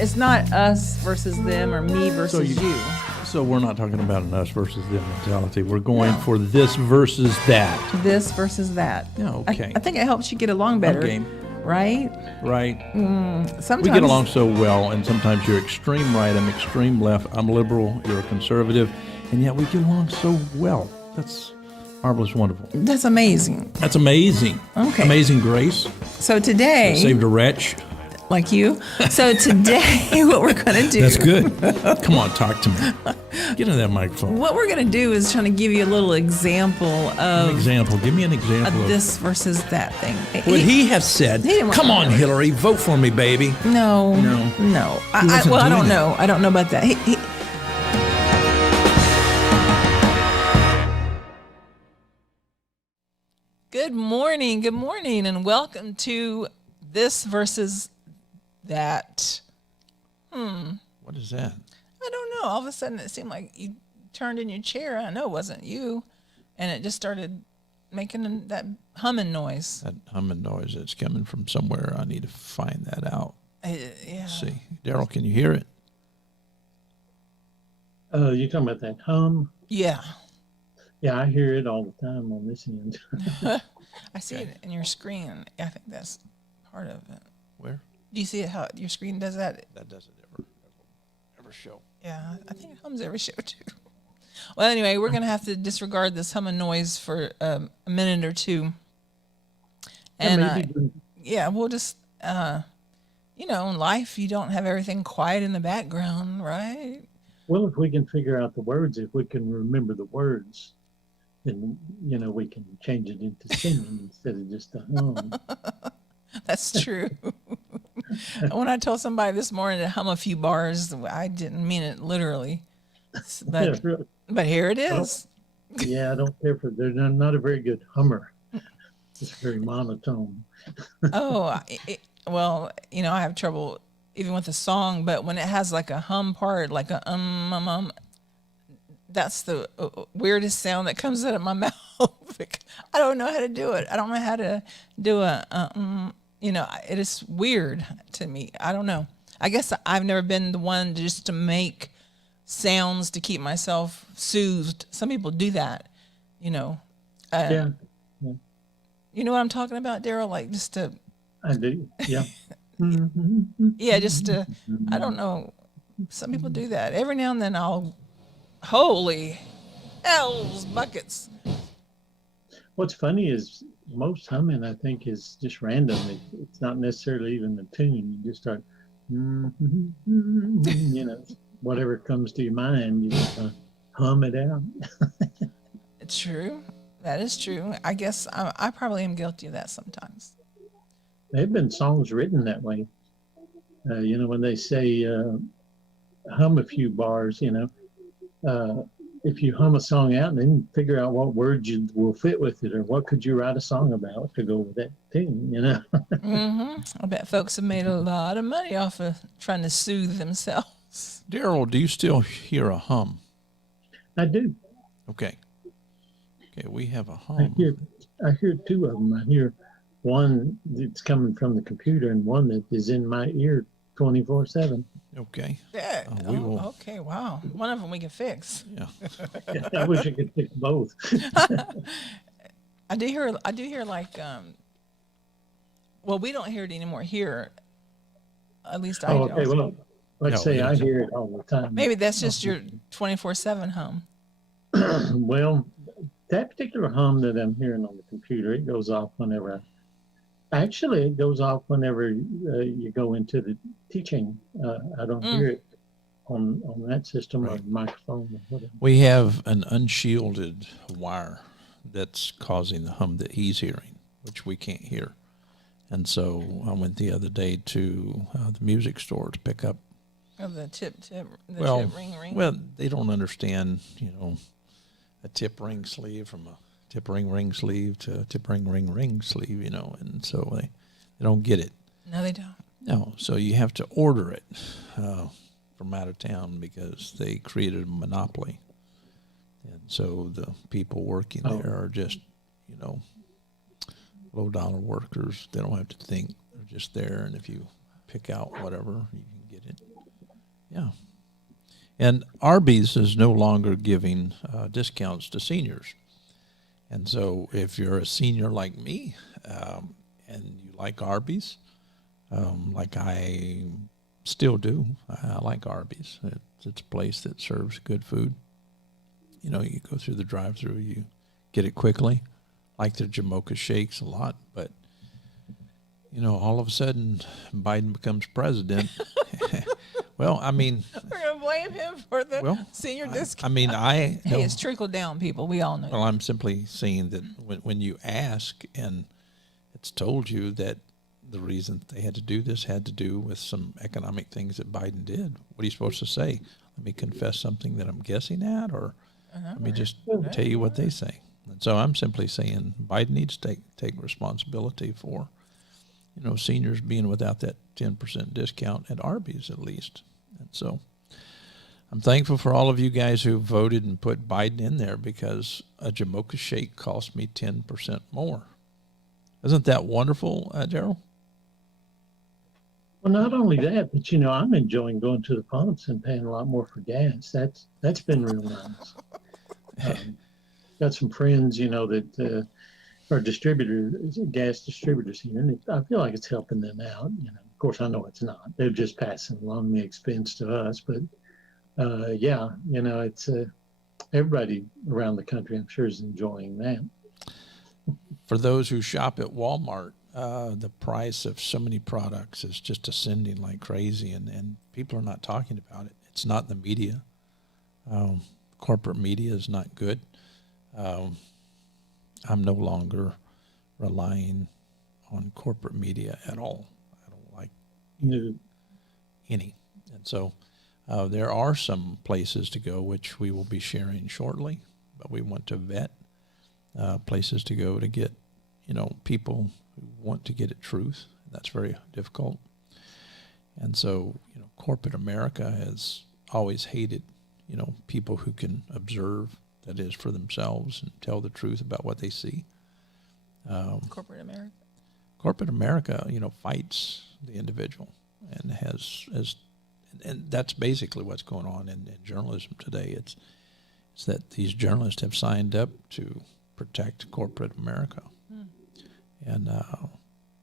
It's not us versus them or me versus you. So we're not talking about an us versus them mentality. We're going for this versus that. This versus that. Yeah, okay. I think it helps you get along better. Okay. Right? Right. Sometimes We get along so well, and sometimes you're extreme right, I'm extreme left, I'm liberal, you're a conservative, and yet we get along so well. That's marvelous, wonderful. That's amazing. That's amazing. Okay. Amazing grace. So today, Saved a wretch. like you. So today, what we're going to do. That's good. Come on, talk to me. Get in that microphone. What we're going to do is trying to give you a little example of An example. Give me an example of this versus that thing. what he has said. didn't want Come to on, know it. Hillary, vote for me, baby. No. wasn't I don't doing know. I don't know about that. Good morning, and welcome to This Versus That. What is that? I don't know. All of a sudden, it seemed like you turned in your chair. I know it wasn't you, and it just started making that humming noise. That humming noise that's coming from somewhere. I need to find that out. Yeah. Let's see. Daryl, can you hear it? You're talking about that hum? Yeah. Yeah, I hear it all the time on this end. I see it in your screen. I think that's part of it. Where? Do you see it? How your screen does that? That doesn't ever show. Yeah, I think it hums every show too. Well, anyway, we're gonna have to disregard this humming noise for a minute or two, and we'll just, in life you don't have everything quiet in the background, right? Well, if we can figure out the words, if we can remember the words, then, we can change it into singing instead of just a hum. That's true. When I told somebody this morning to hum a few bars, I didn't mean it literally, but Yeah, really. but here it is. Yeah, I don't care for. They're not a very good hummer. It's very monotone. Well, I have trouble even with a song, but when it has like a hum part, like a that's the weirdest sound that comes out of my mouth. I don't know how to do it. I don't know how to do it is weird to me. I don't know. I guess I've never been the one to make sounds to keep myself soothed. Some people do that, Yeah. You know what I'm talking about, Daryl? Like just to, I do. Yeah. yeah, just to, I don't know. Some people do that. Every now and then holy hell's buckets. What's funny is most humming, I think, is just random. It's not necessarily even the tune. You just start, whatever comes to your mind, you just hum it out. It's true. That is true. I guess I probably am guilty of that sometimes. There have been songs written that way. When they say hum a few bars, if you hum a song out and then figure out what words you will fit with it or what could you write a song about to go with that tune, I bet folks have made a lot of money off of trying to soothe themselves. Daryl, do you still hear a hum? I do. Okay, we have a hum. I hear two of them. I hear one that's coming from the computer and one that is in my ear 24/7. Okay. Yeah. We will. Okay. Wow. One of them we can fix. Yeah. I wish I could fix both. I do hear like, well, we don't hear it anymore here. At least I do. Okay. Well, let's say I hear it all the time. Maybe that's just your 24/7 hum. Well, that particular hum that I'm hearing on the computer, it goes off whenever. Actually, it goes off whenever you go into the teaching. I don't hear it on that system or microphone or whatever. We have an unshielded wire that's causing the hum that he's hearing, which we can't hear. And so I went the other day to the music store to pick up. Oh, the tip, tip ring. Well, they don't understand, a tip ring sleeve from a tip ring sleeve to a tip ring sleeve, and so they don't get it. No, they don't. No, so you have to order it from out of town because they created a monopoly. And so the people working there are just, low-dollar workers. They don't have to think. They're just there, and if you pick out whatever, you can get it. Yeah. And Arby's is no longer giving discounts to seniors. And so if you're a senior like me and you like Arby's, like I still do, I like Arby's. It's a place that serves good food. You know, you go through the drive-through, you get it quickly. Like their Jamocha shakes a lot, but you know, all of a sudden Biden becomes president. Well, I mean, We're gonna blame him for the well, senior I discount. mean, Hey, no, it's trickled down, people. We all know. well, I'm simply saying that when you ask and it's told you that the reason they had to do this had to do with some economic things that Biden did, what are you supposed to say? Let me confess something that I'm guessing at, or let me just tell you what they say. And so I'm simply saying Biden needs to take responsibility for, you know, seniors being without that 10% discount at Arby's at least. And so I'm thankful for all of you guys who voted and put Biden in there, because a Jamocha shake cost me 10% more. Isn't that wonderful, Daryl? Well, not only that, but you know, I'm enjoying going to the pumps and paying a lot more for gas. That's been real nice. Got some friends, you know, that are distributors, gas distributors here, and I feel like it's helping them out. You know, of course, I know it's not. They're just passing along the expense to us, but yeah, you know, it's everybody around the country, I'm sure, is enjoying that. For those who shop at Walmart, the price of so many products is just ascending like crazy, and people are not talking about it. It's not in the media. Corporate media is not good. I'm no longer relying on corporate media at all. I don't like No. any. And so there are some places to go, which we will be sharing shortly, but we want to vet places to go to get, you know, people who want to get at truth. That's very difficult. And so, you know, corporate America has always hated, you know, people who can observe, that is, for themselves, and tell the truth about what they see. Corporate America. Corporate America, you know, fights the individual, and and that's basically what's going on in journalism today. It's that these journalists have signed up to protect corporate America, and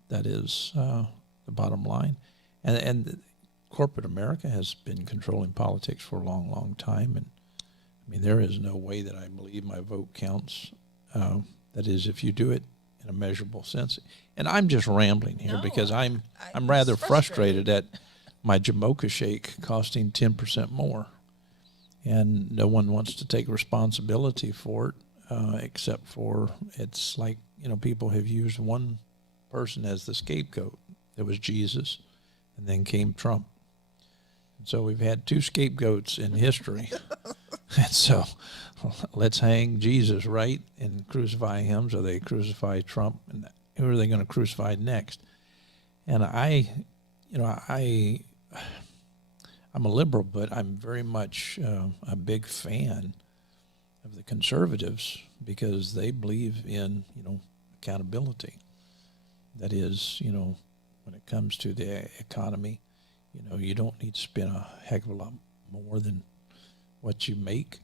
that is the bottom line. And corporate America has been controlling politics for a long, long time, and I mean, there is no way that I believe my vote counts. That is, if you do it in a measurable sense. And I'm just rambling here because I'm rather it's frustrated at my Jamocha shake costing 10% more, and no one wants to take responsibility for it, except for, it's like, you know, people have used one person as the scapegoat. There was Jesus, and then came Trump. And so we've had two scapegoats in history. And so let's hang Jesus, right, and crucify him, so they crucify Trump, and who are they going to crucify next? And I'm a liberal, but I'm very much a big fan of the conservatives, because they believe in, you know, accountability. That is, you know, when it comes to the economy, you know, you don't need to spend a heck of a lot more than what you make.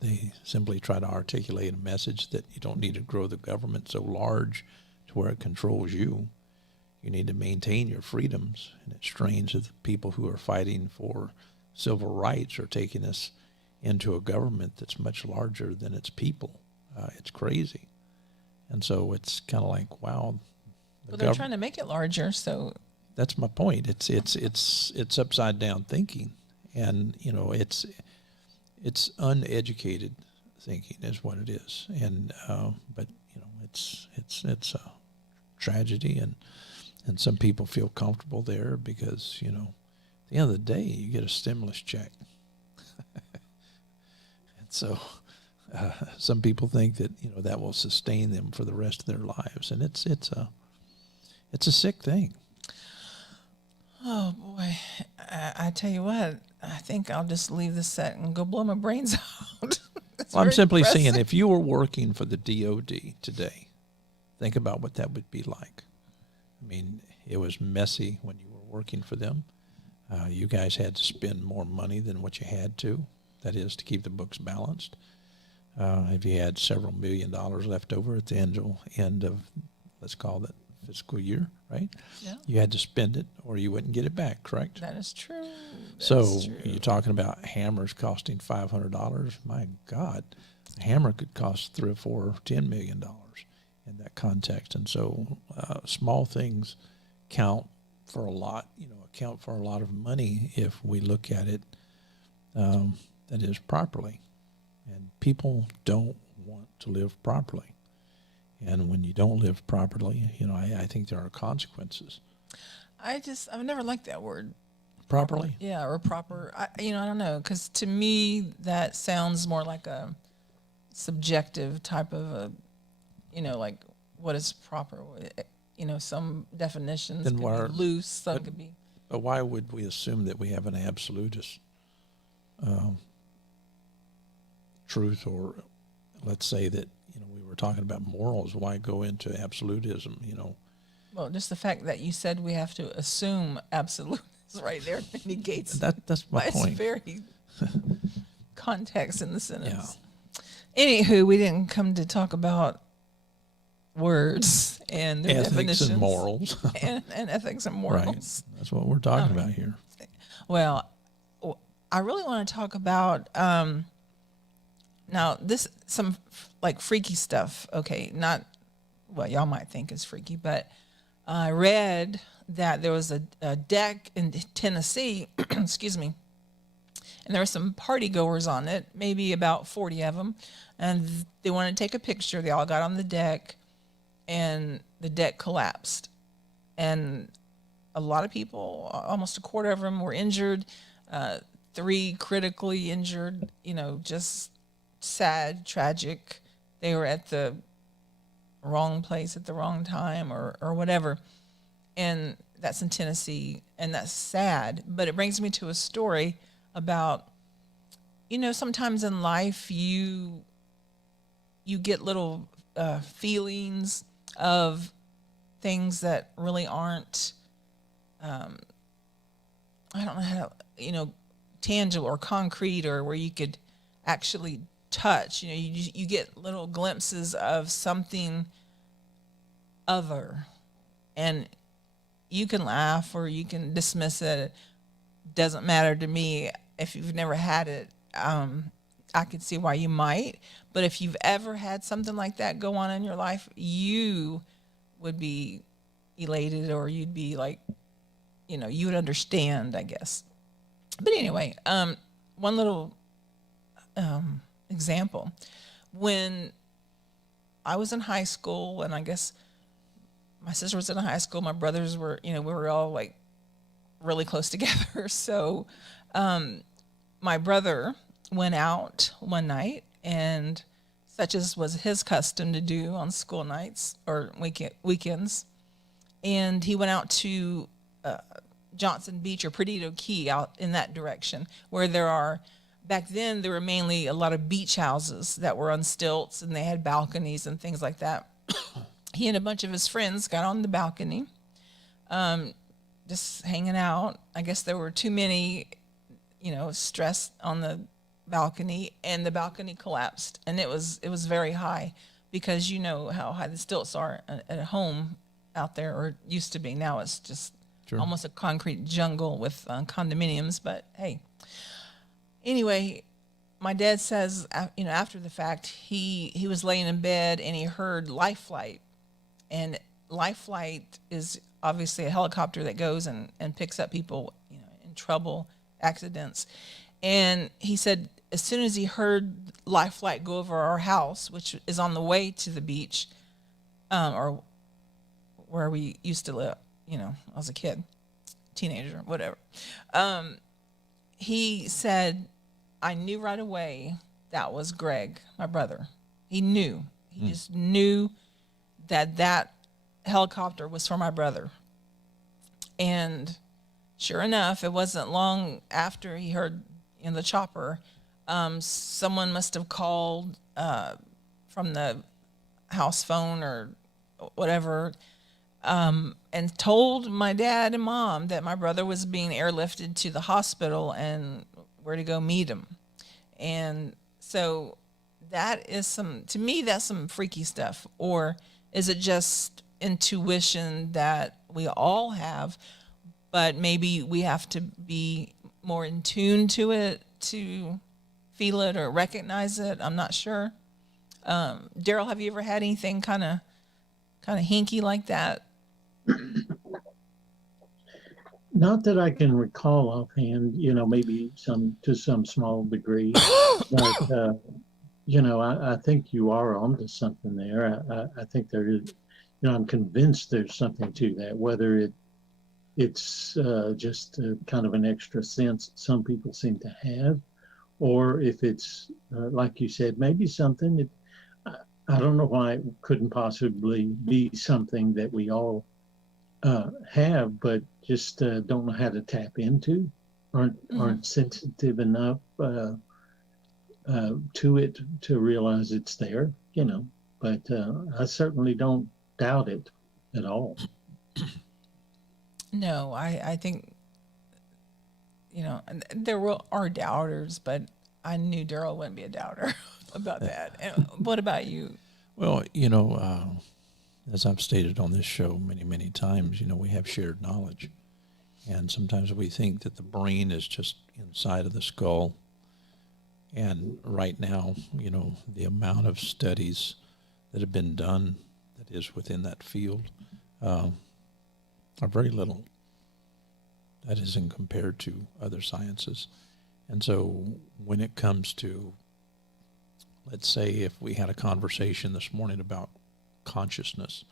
They simply try to articulate a message that you don't need to grow the government so large to where it controls you. You need to maintain your freedoms, and it's strange that the people who are fighting for civil rights are taking us into a government that's much larger than its people. It's crazy. And so it's kind of like, wow. Well, they're trying to make it larger, so that's my point. It's upside down thinking, and you know, it's uneducated thinking is what it is. And but you know, it's a tragedy, and some people feel comfortable there because, you know, at the end of the day, you get a stimulus check. And so some people think that, you know, that will sustain them for the rest of their lives, and it's a sick thing. oh boy, I tell you what, I think I'll just leave this set and go blow my brains out. Well, I'm simply depressing. saying, if you were working for the DOD today, think about what that would be like. I mean, it was messy when you were working for them. You guys had to spend more money than what you had to. That is to keep the books balanced. If you had several $1 million left over at the end of, let's call it fiscal year, right? Yeah. You had to spend it or you wouldn't get it back, correct? That is true. So you're talking about hammers costing $500. My God, a hammer could cost $3 or $4 or $10 million in that context. And so small things count for a lot, account for a lot of money if we look at it that is properly. And people don't want to live properly. And when you don't live properly, I think there are consequences. I've never liked that word. Properly? Yeah, or proper. I don't know, because to me that sounds more like a subjective type of like what is proper. Some definitions Then could why are- be loose, some could be. But why would we assume that we have an absolutist truth, or let's say that, we were talking about morals. Why go into absolutism, Well, just the fact that you said we have to assume absolute is right there negates. That's my It's point. very context in the sentence. Yeah. Anywho, we didn't come to talk about words and their Ethics definitions and morals. and ethics and Right. morals. That's what we're talking about here. Well, I really want to talk about now some like freaky stuff. Okay, not what y'all might think is freaky, but I read that there was a deck in Tennessee, excuse me, and there were some party goers on it, maybe about 40 of them, and they wanted to take a picture. They all got on the deck, and the deck collapsed, and a lot of people, almost a quarter of them, were injured. 3 critically injured. Just sad, tragic. They were at the wrong place at the wrong time, or whatever. And that's in Tennessee, and that's sad. But it brings me to a story about, sometimes in life you get little feelings of things that really aren't, I don't know how, tangible or concrete, or where you could actually touch. You get little glimpses of something other, and you can laugh or you can dismiss it. It doesn't matter to me. If you've never had it, I could see why you might. But if you've ever had something like that go on in your life, you would be elated, or you'd be like, you would understand, I guess. But anyway, one little example. When I was in high school, and I guess my sister was in high school, my brothers were, we were all like really close together. So my brother went out one night, and such as was his custom to do on school nights or weekends, and he went out to Johnson Beach or Perdido Key, out in that direction, where back then there were mainly a lot of beach houses that were on stilts, and they had balconies and things like that. He and a bunch of his friends got on the balcony, just hanging out. I guess there were too many, stress on the balcony, and the balcony collapsed, and it was very high, because you know how high the stilts are at home out there, or used to be. Now it's just Sure. almost a concrete jungle with condominiums. But hey, anyway, my dad says, after the fact, he was laying in bed and he heard Life Flight. And Life Flight is obviously a helicopter that goes and picks up people, in trouble, accidents. And he said, as soon as he heard Life Flight go over our house, which is on the way to the beach, or where we used to live, I was a kid, teenager, whatever. He said, I knew right away that was Greg, my brother. He knew. He just knew that helicopter was for my brother. And sure enough, it wasn't long after he heard the chopper, someone must have called from the house phone or whatever, and told my dad and mom that my brother was being airlifted to the hospital and where to go meet him. And so that is to me, that's some freaky stuff. Or is it just intuition that we all have, but maybe we have to be more in tune to it to feel it or recognize it? I'm not sure. Daryl, have you ever had anything kind of hinky like that? Not that I can recall offhand, maybe to some small degree, but I think you are onto something there. I think there is, I'm convinced there's something to that. Whether it's just kind of an extra sense some people seem to have, or if it's like you said, maybe something. I don't know why it couldn't possibly be something that we all have, but just don't know how to tap into, aren't sensitive enough to it to realize it's there, But I certainly don't doubt it at all. No, I think, there are doubters, but I knew Daryl wouldn't be a doubter about that. And what about you? Well, as I've stated on this show many, many times, we have shared knowledge. And sometimes we think that the brain is just inside of the skull. And right now, the amount of studies that have been done that is within that field are very little. That isn't compared to other sciences. And so when it comes to, let's say if we had a conversation this morning about consciousness,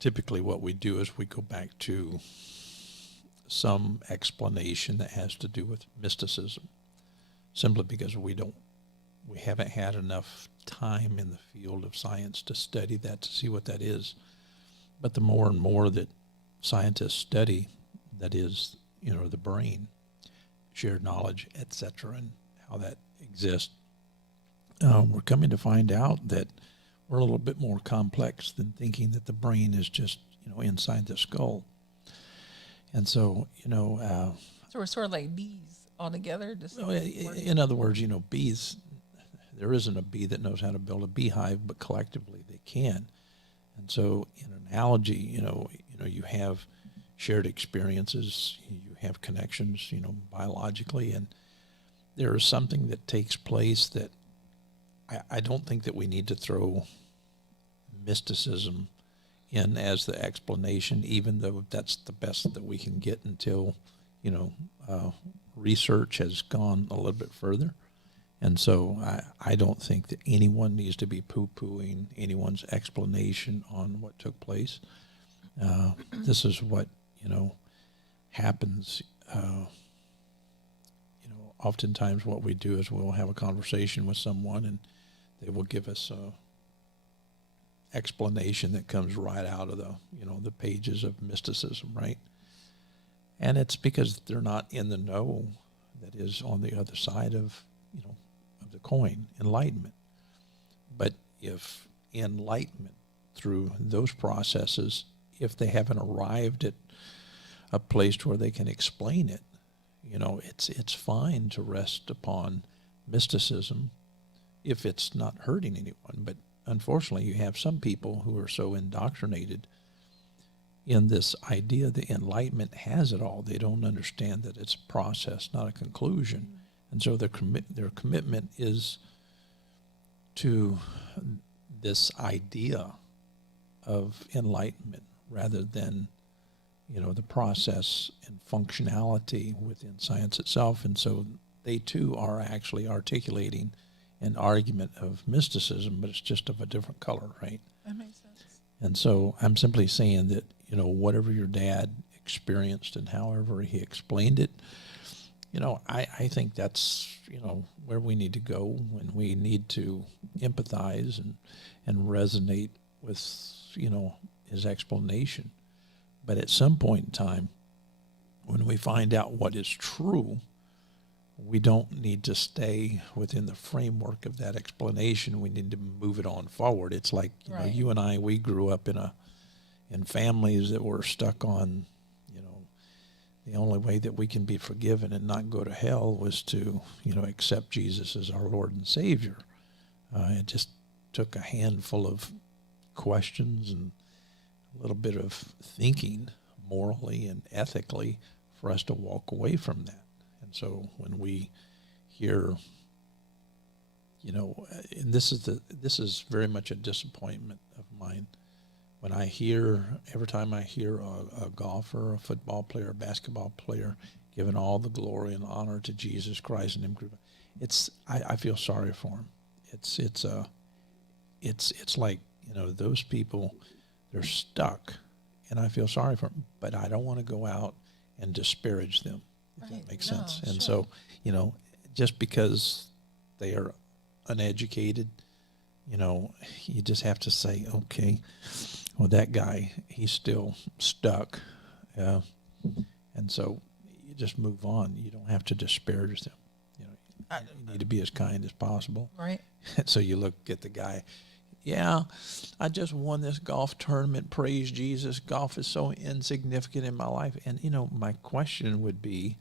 typically what we do is we go back to some explanation that has to do with mysticism, simply because we haven't had enough time in the field of science to study that, to see what that is. But the more and more that scientists study, that is, the brain, shared knowledge, etc., and how that exists, we're coming to find out that we're a little bit more complex than thinking that the brain is just, inside the skull. And so, So we're sort of like bees all together. In other words, bees, there isn't a bee that knows how to build a beehive, but collectively they can. And so in analogy, you have shared experiences, you have connections, biologically, and there is something that takes place that I don't think that we need to throw mysticism in as the explanation, even though that's the best that we can get until, research has gone a little bit further. And so I don't think that anyone needs to be poo-pooing anyone's explanation on what took place. This is what, happens. Oftentimes what we do is we'll have a conversation with someone and they will give us a explanation that comes right out of the pages of mysticism, right? And it's because they're not in the know that is on the other side of the coin, enlightenment. But if enlightenment through those processes, if they haven't arrived at a place where they can explain it, it's fine to rest upon mysticism if it's not hurting anyone. But unfortunately, you have some people who are so indoctrinated in this idea that enlightenment has it all. They don't understand that it's a process, not a conclusion. And so their commitment is to this idea of enlightenment rather than, the process and functionality within science itself. And so they too are actually articulating an argument of mysticism, but it's just of a different color, right? That makes sense. And so I'm simply saying that, whatever your dad experienced and however he explained it, I think that's, where we need to go when we need to empathize and resonate with, his explanation. But at some point in time, when we find out what is true, we don't need to stay within the framework of that explanation. We need to move it on forward. It's like, Right. You and I, we grew up in in families that were stuck on, the only way that we can be forgiven and not go to hell was to, accept Jesus as our Lord and Savior. It just took a handful of questions and a little bit of thinking morally and ethically for us to walk away from that. And so when we hear, and this is very much a disappointment of mine, when every time I hear a golfer, a football player, a basketball player giving all the glory and honor to Jesus Christ and Him, I feel sorry for him. It's like, those people, they're stuck, and I feel sorry for them, but I don't want to go out and disparage them, if that makes sense. And so, just because they are uneducated, you just have to say, okay, well, that guy, he's still stuck. And so you just move on. You don't have to disparage them. You need to be as kind as possible. Right. And so you look at the guy, I just won this golf tournament. Praise Jesus. Golf is so insignificant in my life. And, my question would be,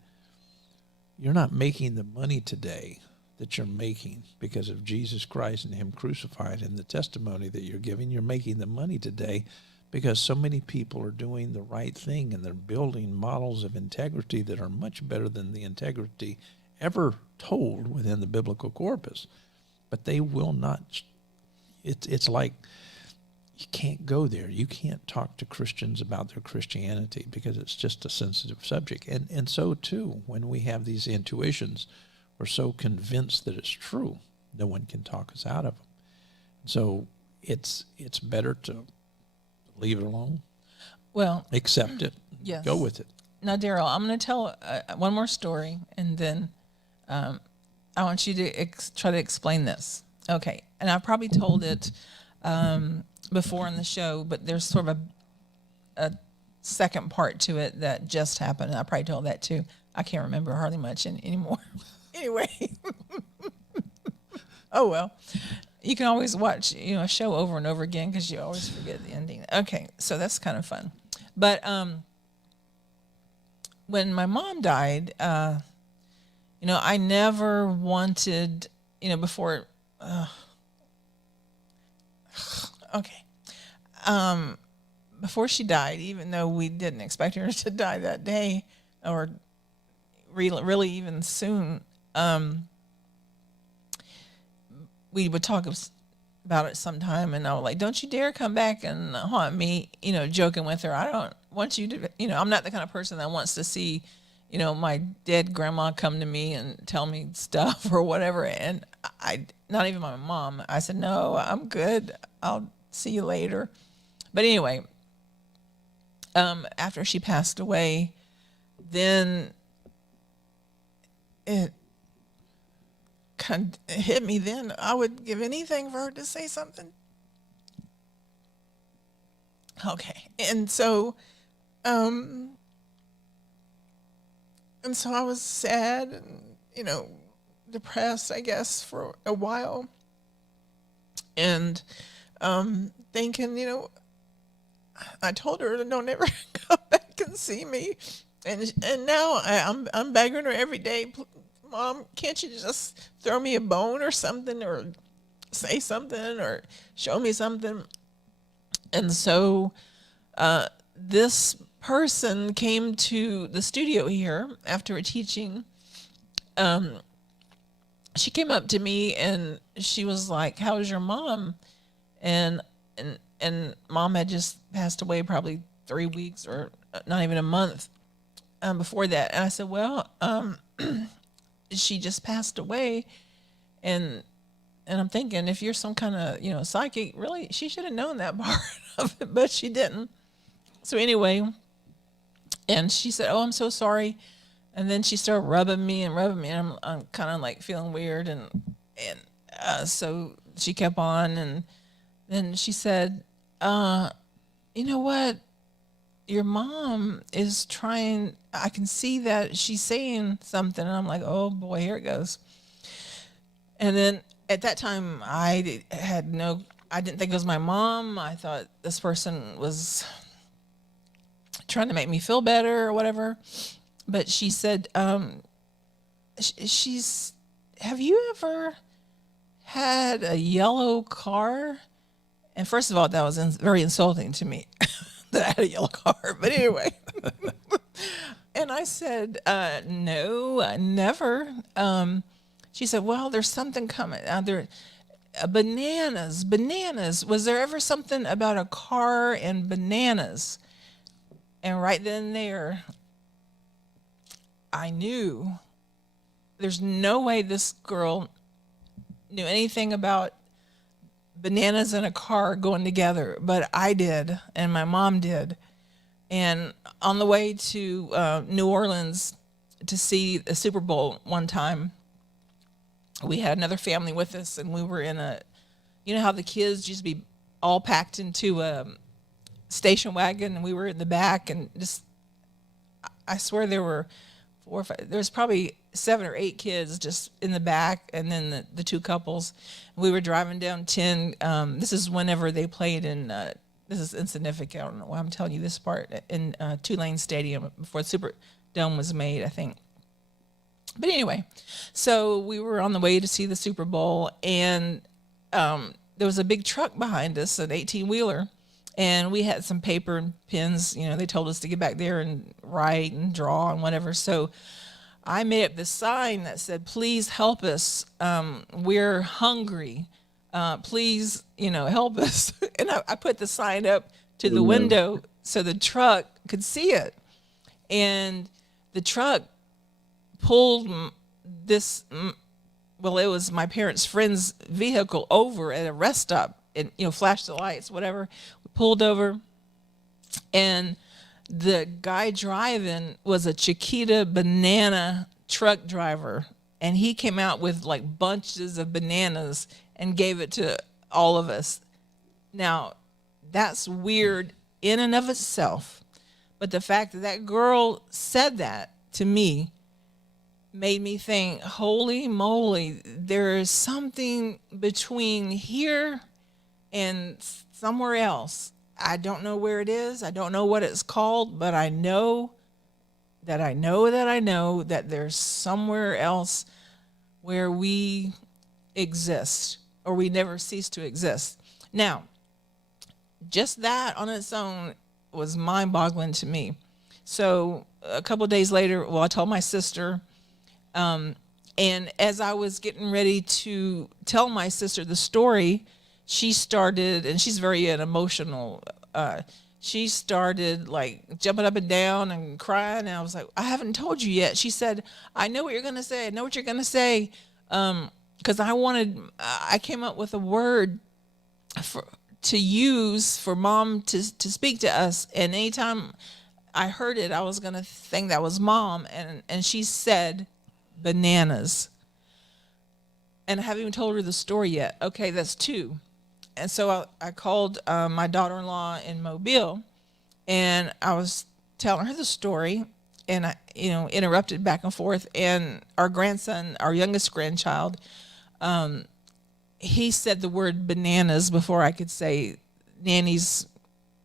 you're not making the money today that you're making because of Jesus Christ and Him crucified and the testimony that you're giving. You're making the money today because so many people are doing the right thing and they're building models of integrity that are much better than the integrity ever told within the biblical corpus. But they will not. It's like you can't go there. You can't talk to Christians about their Christianity because it's just a sensitive subject. And so, too, when we have these intuitions, we're so convinced that it's true, no one can talk us out of them. So it's better to leave it alone. Well, accept it. Yes. Go with it. Now, Daryl, I'm going to tell one more story, and then I want you to try to explain this. Okay, and I've probably told it before in the show, but there's sort of a second part to it that just happened, and I probably told that too. I can't remember hardly much anymore. Anyway, oh well. You can always watch, a show over and over again because you always forget the ending. Okay, so that's kind of fun. But when my mom died, I never wanted, before. Okay. Before she died, even though we didn't expect her to die that day, or really even soon, we would talk about it sometime, and I was like, "Don't you dare come back and haunt me," joking with her. I don't want you to, I'm not the kind of person that wants to see, my dead grandma come to me and tell me stuff or whatever. And not even my mom. I said, "No, I'm good. I'll see you later." But anyway, after she passed away, then it kind of hit me then. I would give anything for her to say something. Okay. And so I was sad and, depressed, I guess, for a while. And thinking, I told her to don't ever come back and see me. And now I'm begging her every day, "Mom, can't you just throw me a bone or something, or say something, or show me something?" And so this person came to the studio here after a teaching. She came up to me and she was like, "How's your mom?" And Mom had just passed away probably 3 weeks or not even a month before that. And I said, "Well, she just passed away." And I'm thinking, if you're some kind of, psychic, really, she should have known that part of it, but she didn't. So anyway, and she said, "Oh, I'm so sorry." And then she started rubbing me, and I'm kind of like feeling weird. And so she kept on, and then she said, "You know what? Your mom is trying, I can see that she's saying something." And I'm like, "Oh boy, here it goes." And then at that time, I didn't think it was my mom. I thought this person was trying to make me feel better or whatever. But she said, she's, have you ever had a yellow car? And first of all, that was very insulting to me that I had a yellow car. But anyway, and I said, no, I never. She said, well, there's something coming. Bananas, bananas. Was there ever something about a car and bananas? And right then and there, I knew there's no way this girl knew anything about bananas and a car going together, but I did, and my mom did. And on the way to New Orleans to see the Super Bowl one time, we had another family with us, and we were in a, you know how the kids used to be all packed into a station wagon, and we were in the back, and just, I swear there were 4 or 5, there was probably 7 or 8 kids just in the back, and then the 2 couples. We were driving down 10. This is whenever they played in, this is insignificant, I don't know why I'm telling you this part, in Tulane Stadium before the Superdome was made, I think. But anyway, so we were on the way to see the Super Bowl, and there was a big truck behind us, an 18-wheeler, and we had some paper and pens. You know, they told us to get back there and write and draw and whatever. So I made up this sign that said, please help us. We're hungry. Please, you know, help us. And I put the sign up to the window so the truck could see it. And the truck pulled this, well, it was my parents' friend's vehicle over at a rest stop and, you know, flashed the lights, whatever. We pulled over, and the guy driving was a Chiquita banana truck driver, and he came out with like bunches of bananas and gave it to all of us. Now, that's weird in and of itself, but the fact that that girl said that to me made me think, holy moly, there is something between here and somewhere else. I don't know where it is. I don't know what it's called, but I know that I know that I know that there's somewhere else where we exist, or we never cease to exist. Now, just that on its own was mind-boggling to me. So a couple of days later, well, I told my sister, and as I was getting ready to tell my sister the story, she started, and she's very emotional, she started like jumping up and down and crying, and I was like, I haven't told you yet. She said, I know what you're going to say. I know what you're going to say. Because I came up with a word to use for Mom to speak to us. And anytime I heard it, I was going to think that was Mom. And she said, bananas. And I haven't even told her the story yet. Okay, that's 2. And so I called my daughter-in-law in Mobile, and I was telling her the story, and I, you know, interrupted back and forth. And our grandson, our youngest grandchild, he said the word bananas before I could say Nanny's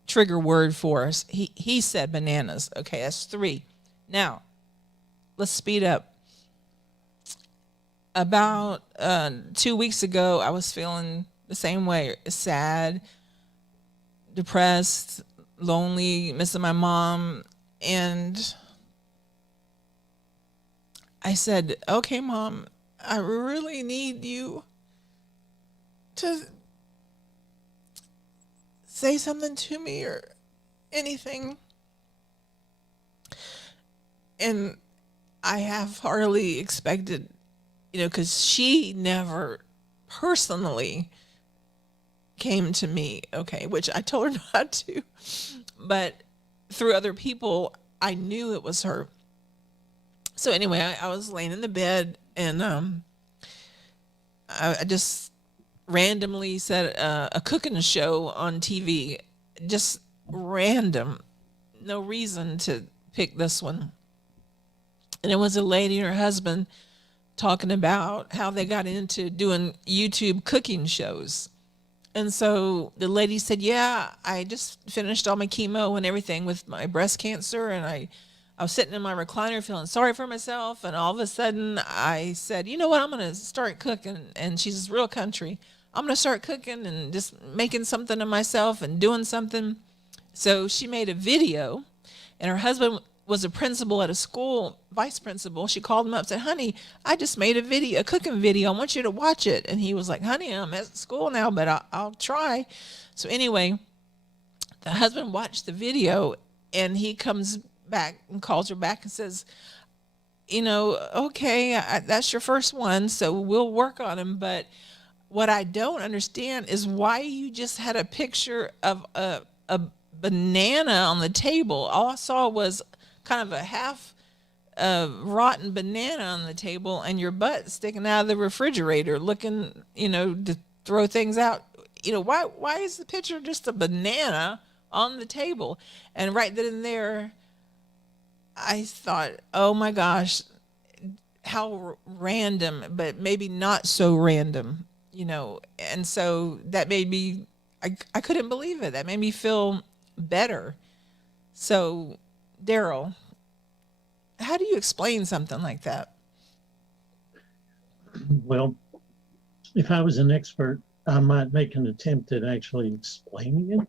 trigger word for us. He said bananas. Okay, that's 3. Now, let's speed up. About 2 weeks ago, I was feeling the same way, sad, depressed, lonely, missing my mom. And I said, okay, Mom, I really need you to say something to me or anything. And I half heartedly expected, you know, because she never personally came to me, okay, which I told her not to, but through other people, I knew it was her. So anyway, I was laying in the bed, and I just randomly said a cooking show on TV, just random, no reason to pick this one. And it was a lady and her husband talking about how they got into doing YouTube cooking shows. And so the lady said, "Yeah, I just finished all my chemo and everything with my breast cancer, and I was sitting in my recliner feeling sorry for myself, and all of a sudden I said, you know what, I'm gonna start cooking." And she's real country. "I'm gonna start cooking and just making something of myself and doing something." So she made a video, and her husband was a principal at a school, vice principal. She called him up and said, "Honey, I just made a video, a cooking video. I want you to watch it." And he was like, "Honey, I'm at school now, but I'll try." So anyway, the husband watched the video, and he comes back and calls her back and says, "Okay, that's your first one, so we'll work on him. But what I don't understand is why you just had a picture of a banana on the table. All I saw was kind of a half rotten banana on the table, and your butt sticking out of the refrigerator, looking, to throw things out. Why is the picture just a banana on the table?" And right then and there, I thought, oh my gosh, how random, but maybe not so random, And so that made me, I couldn't believe it. That made me feel better. So, Daryl, how do you explain something like that? Well, if I was an expert, I might make an attempt at actually explaining it.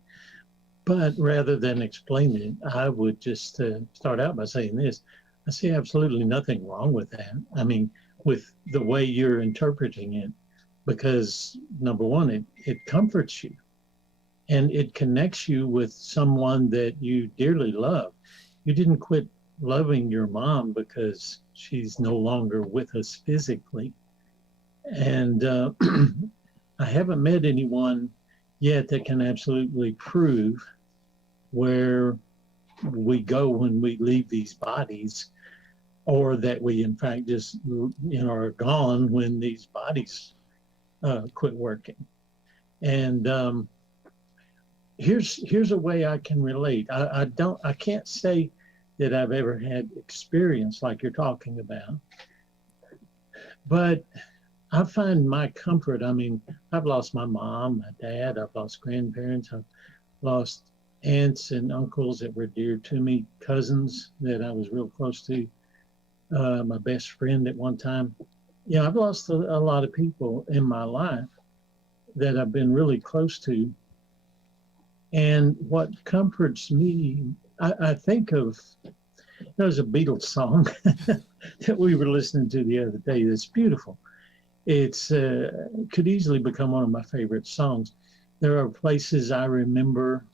But rather than explaining it, I would just start out by saying this. I see absolutely nothing wrong with that. I mean, with the way you're interpreting it, because number one, it comforts you and it connects you with someone that you dearly love. You didn't quit loving your mom because she's no longer with us physically. And I haven't met anyone yet that can absolutely prove where we go when we leave these bodies, or that we in fact just are gone when these bodies quit working. And here's a way I can relate. I can't say that I've ever had experience like you're talking about, but I find my comfort. I mean, I've lost my mom, my dad, I've lost grandparents, I've lost aunts and uncles that were dear to me, cousins that I was real close to, my best friend at one time. I've lost a lot of people in my life that I've been really close to. And what comforts me, I think of, there's a Beatles song that we were listening to the other day that's beautiful. It's could easily become one of my favorite songs. There are places I remember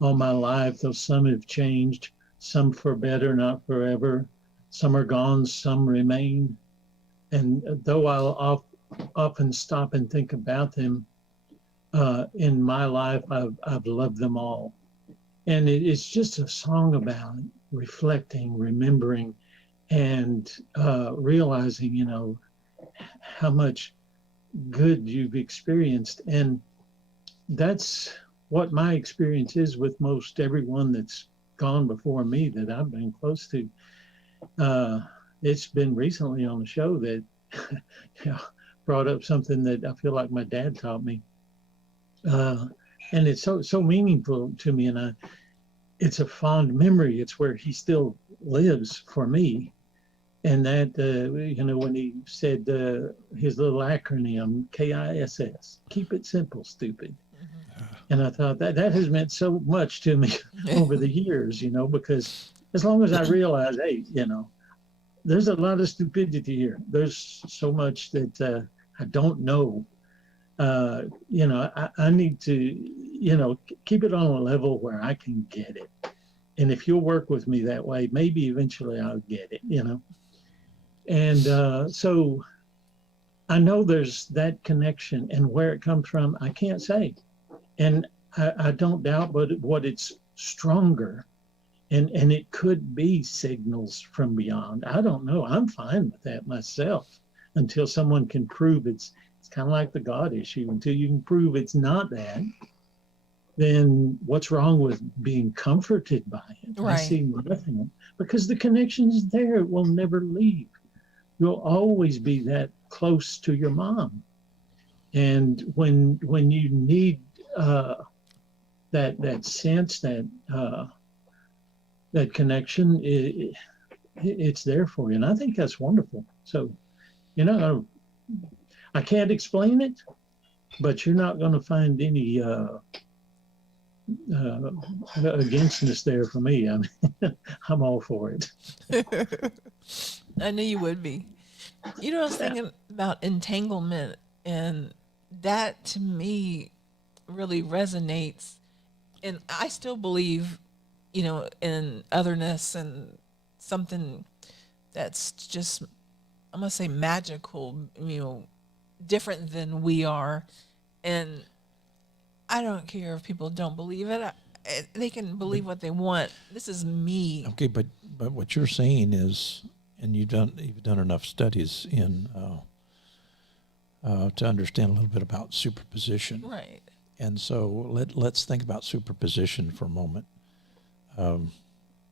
all my life, though some have changed, some for better, not forever. Some are gone, some remain. And though I'll often stop and think about them, in my life, I've loved them all. And it's just a song about reflecting, remembering, and realizing, how much good you've experienced. And that's what my experience is with most everyone that's gone before me that I've been close to. It's been recently on the show that brought up something that I feel like my dad taught me. And it's so meaningful to me, and it's a fond memory. It's where he still lives for me. And that, when he said his little acronym, KISS, keep it simple, stupid. And I thought that has meant so much to me over the years, because as long as I realize, hey, there's a lot of stupidity here. There's so much that I don't know. I need to, keep it on a level where I can get it. And if you'll work with me that way, maybe eventually I'll get it, And so I know there's that connection, and where it comes from, I can't say. And I don't doubt but what it's stronger. And it could be signals from beyond. I don't know. I'm fine with that myself until someone can prove it's kind of like the God issue. Until you can prove it's not that, then what's wrong with being comforted by it? Right. I see nothing, because the connection is there. It will never leave. You'll always be that close to your mom. And when you need that sense, that connection, it's there for you, and I think that's wonderful. So, you know, I can't explain it, but you're not going to find any againstness there for me. I mean, I'm all for it. I knew you would be. You know, I was thinking about entanglement, and that to me really resonates. And I still believe, you know, in otherness and something that's just, I'm going to say magical, you know, different than we are. And I don't care if people don't believe it. They can believe what they want. This is me. Okay, but what you're saying is, and you've done enough studies in to understand a little bit about superposition. Right. And so let's think about superposition for a moment.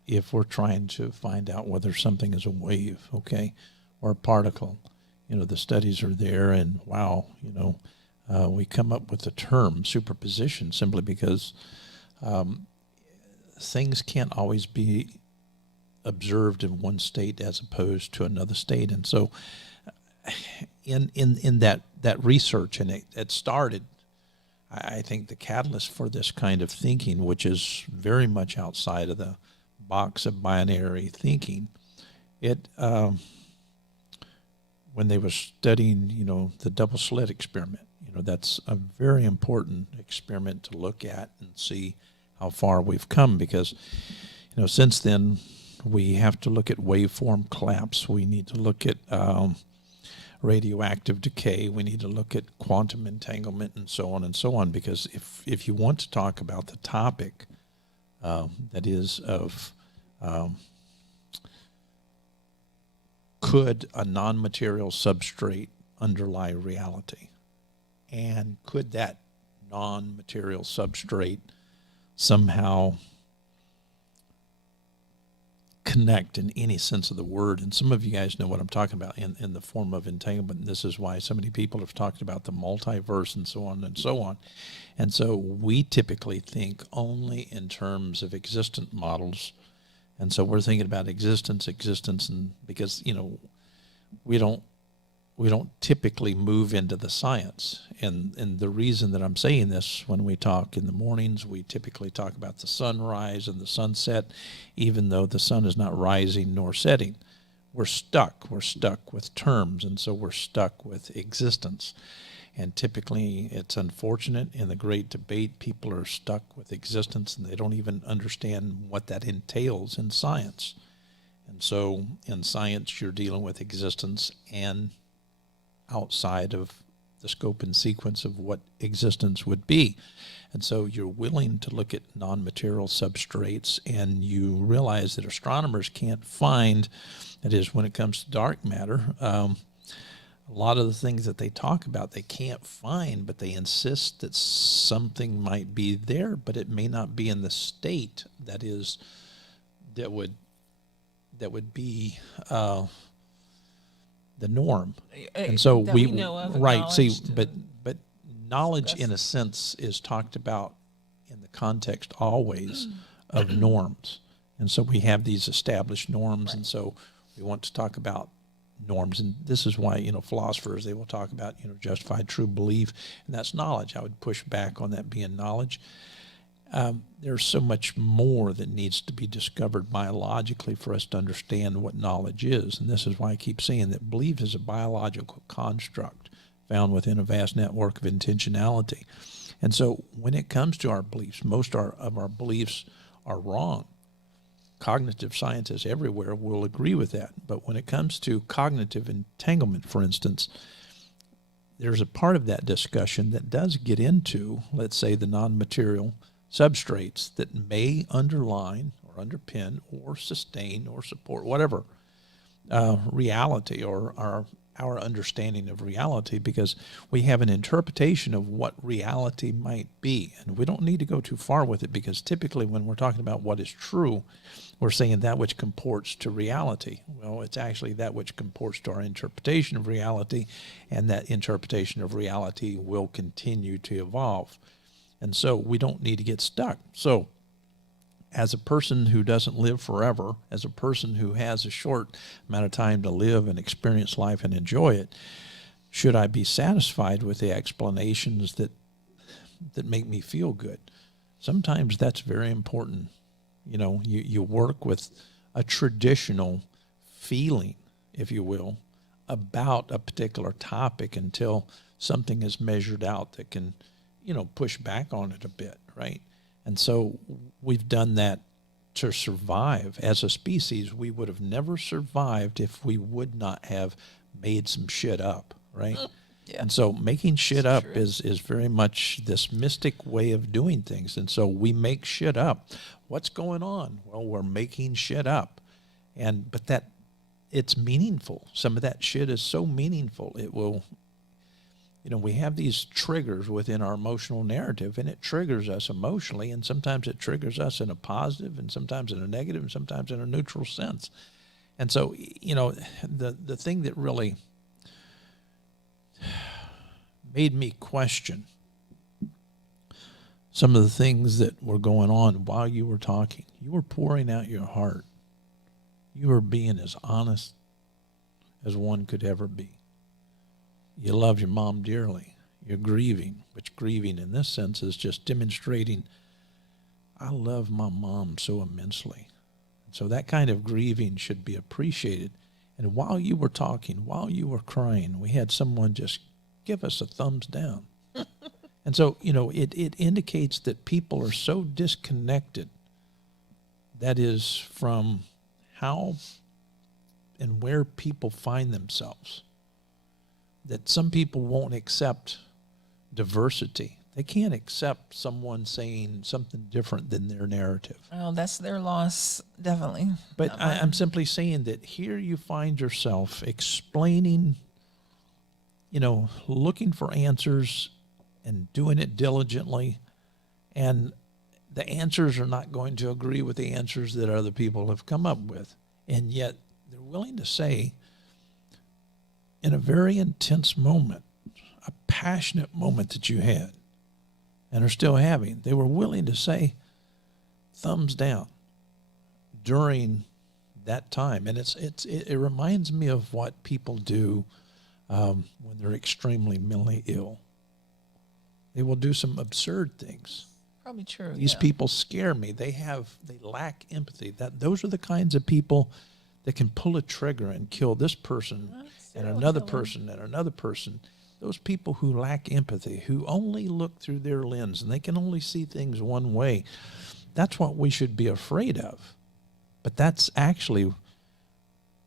If we're trying to find out whether something is a wave, okay, or a particle, you know, the studies are there, and wow, you know, we come up with the term superposition simply because things can't always be observed in one state as opposed to another state. And so in that research, and it started, I think the catalyst for this kind of thinking, which is very much outside of the box of binary thinking, when they were studying, you know, the double slit experiment, you know, that's a very important experiment to look at and see how far we've come, because, you know, since then we have to look at waveform collapse. We need to look at radioactive decay. We need to look at quantum entanglement and so on and so on, because if you want to talk about the topic that is of could a non-material substrate underlie reality, and could that non-material substrate somehow connect in any sense of the word? And some of you guys know what I'm talking about in the form of entanglement. And this is why so many people have talked about the multiverse and so on and so on. And so we typically think only in terms of existent models. And so we're thinking about existence, and because, you know, we don't typically move into the science. And the reason that I'm saying this, when we talk in the mornings, we typically talk about the sunrise and the sunset, even though the sun is not rising nor setting. We're stuck with terms, and so we're stuck with existence. And typically, it's unfortunate, in the great debate, people are stuck with existence and they don't even understand what that entails in science. And so in science, you're dealing with existence and outside of the scope and sequence of what existence would be. And so you're willing to look at non-material substrates, and you realize that astronomers can't find, that is, when it comes to dark matter, a lot of the things that they talk about, they can't find, but they insist that something might be there, but it may not be in the state that would be the norm. And so that we know of, right, see, acknowledged. but knowledge in a sense is talked about in the context always of norms. And so we have these established norms, right. And so we want to talk about norms, and this is why, you know, philosophers, they will talk about, you know, justified true belief, and that's knowledge. I would push back on that being knowledge. There's so much more that needs to be discovered biologically for us to understand what knowledge is, and this is why I keep saying that belief is a biological construct found within a vast network of intentionality. And so when it comes to our beliefs, most of our beliefs are wrong. Cognitive scientists everywhere will agree with that. But when it comes to cognitive entanglement, for instance, there's a part of that discussion that does get into, let's say, the non-material substrates that may underline or underpin or sustain or support whatever reality, or our understanding of reality, because we have an interpretation of what reality might be. And we don't need to go too far with it, because typically when we're talking about what is true, we're saying that which comports to reality. Well, it's actually that which comports to our interpretation of reality, and that interpretation of reality will continue to evolve. And so we don't need to get stuck. So as a person who doesn't live forever, as a person who has a short amount of time to live and experience life and enjoy it, should I be satisfied with the explanations that make me feel good? Sometimes that's very important. You know, you work with a traditional feeling, if you will, about a particular topic until something is measured out that can, you know, push back on it a bit, right? And so we've done that to survive. As a species, we would have never survived if we would not have made some shit up, right? Yeah. And so making shit up true. is very much this mystic way of doing things. And so we make shit up. What's going on? Well, we're making shit up. But that it's meaningful. Some of that shit is so meaningful. It will, you know, we have these triggers within our emotional narrative, and it triggers us emotionally, and sometimes it triggers us in a positive, and sometimes in a negative, and sometimes in a neutral sense. And so, you know, the thing that really made me question some of the things that were going on while you were talking. You were pouring out your heart. You were being as honest as one could ever be. You love your mom dearly. You're grieving, which grieving in this sense is just demonstrating, I love my mom so immensely. So that kind of grieving should be appreciated. And while you were talking, while you were crying, we had someone just give us a thumbs down. And so, you know, it indicates that people are so disconnected, that is, from how and where people find themselves, that some people won't accept diversity. They can't accept someone saying something different than their narrative. Well, that's their loss, definitely. But I'm simply saying that here you find yourself explaining, you know, looking for answers and doing it diligently, and the answers are not going to agree with the answers that other people have come up with. And yet they're willing to say, in a very intense moment, a passionate moment that you had and are still having, they were willing to say thumbs down during that time. And it reminds me of what people do when they're extremely mentally ill. They will do some absurd things. Probably true. These yeah. people scare me. They lack empathy. Those are the kinds of people that can pull a trigger and kill this person and another person and another person. Those people who lack empathy, who only look through their lens and they can only see things one way, that's what we should be afraid of. But that's actually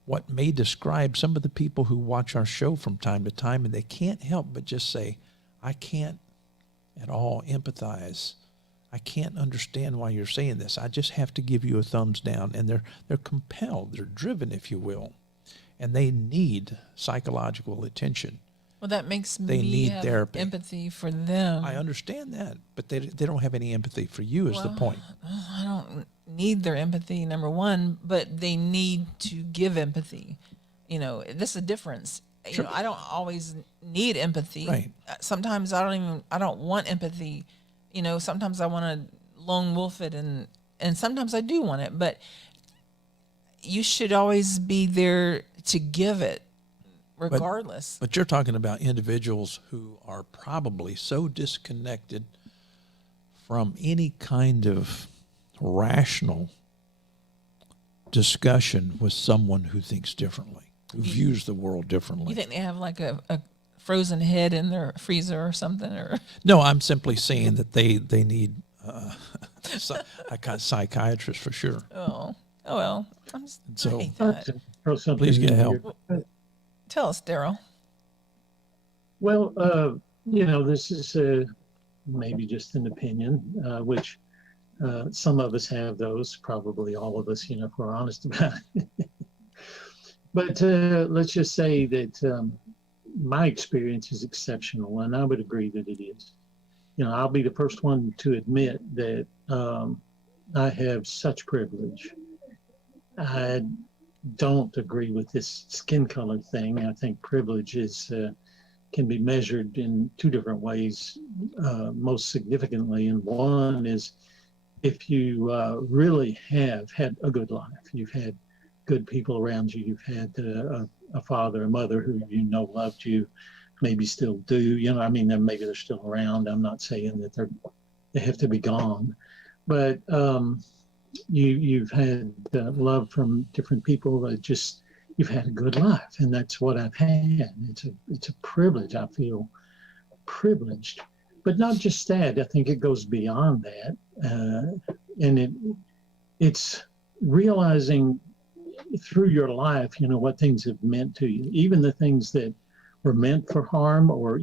what may describe some of the people who watch our show from time to time, and they can't help but just say, I can't at all empathize. I can't understand why you're saying this. I just have to give you a thumbs down. And they're compelled, they're driven, if you will, and they need psychological attention. Well, that makes They me need have therapy. empathy for them. I understand that, but they don't have any empathy for you is the point. I don't need their empathy, number one, but they need to give empathy. You know, this is a difference. You know, I don't always need empathy. Right. Sometimes I don't want empathy. You know, sometimes I want to lone wolf it, and sometimes I do want it, but you should always be there to give it regardless. But you're talking about individuals who are probably so disconnected from any kind of rational discussion with someone who thinks differently, who views the world differently. You think they have like a frozen head in their freezer or something? Or No, I'm simply saying that they need a psychiatrist for sure. oh well, I So- hate that. Throw something Please get in help. here. Tell us, Daryl. Well, you know, this is maybe just an opinion, which some of us have those, probably all of us, you know, if we're honest about it. But let's just say that my experience is exceptional, and I would agree that it is. You know, I'll be the first one to admit that I have such privilege. I don't agree with this skin color thing. I think privilege is can be measured in two different ways, most significantly. And one is if you really have had a good life, you've had good people around you, you've had a father, a mother who you know loved you, maybe still do. You know, I mean, maybe they're still around. I'm not saying that they have to be gone, but you've had love from different people that just you've had a good life, and that's what I've had. It's a privilege. I feel privileged, but not just that. I think it goes beyond that, and it's realizing through your life, you know, what things have meant to you, even the things that were meant for harm, or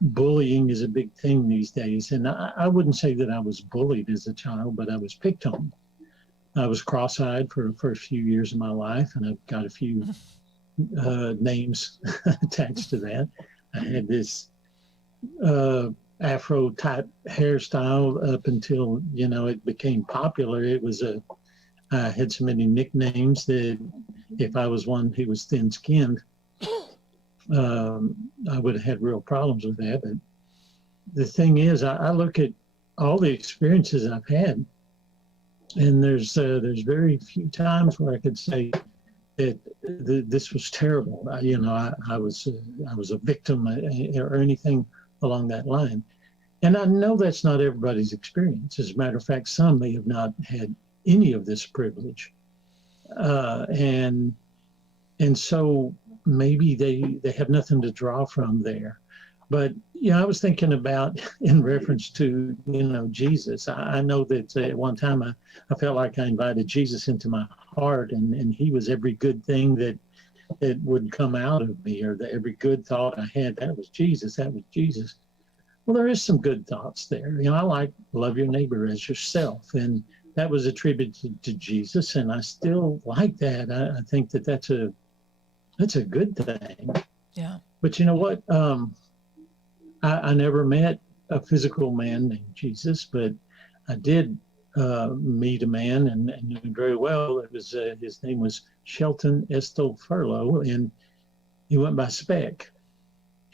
bullying is a big thing these days. And I wouldn't say that I was bullied as a child, but I was picked on. I was cross-eyed for the first few years of my life, and I've got a few names attached to that. I had this Afro type hairstyle up until, you know, it became popular. I had so many nicknames that if I was one who was thin-skinned, I would have had real problems with that. But the thing is, I look at all the experiences I've had, and there's very few times where I could say that this was terrible. I was a victim or anything along that line. And I know that's not everybody's experience. As a matter of fact, some may have not had any of this privilege, and so maybe they have nothing to draw from there. But I was thinking about in reference to Jesus. I know that at one time I felt like I invited Jesus into my heart, and he was every good thing that would come out of me, or every good thought I had. That was Jesus. That was Jesus. Well, there is some good thoughts there. I like love your neighbor as yourself, and that was attributed to Jesus, and I still like that. I think that that's a good thing. Yeah. But you know what? I never met a physical man named Jesus, but I did meet a man and knew him very well. It was his name was Shelton Estofurlo, and he went by Speck,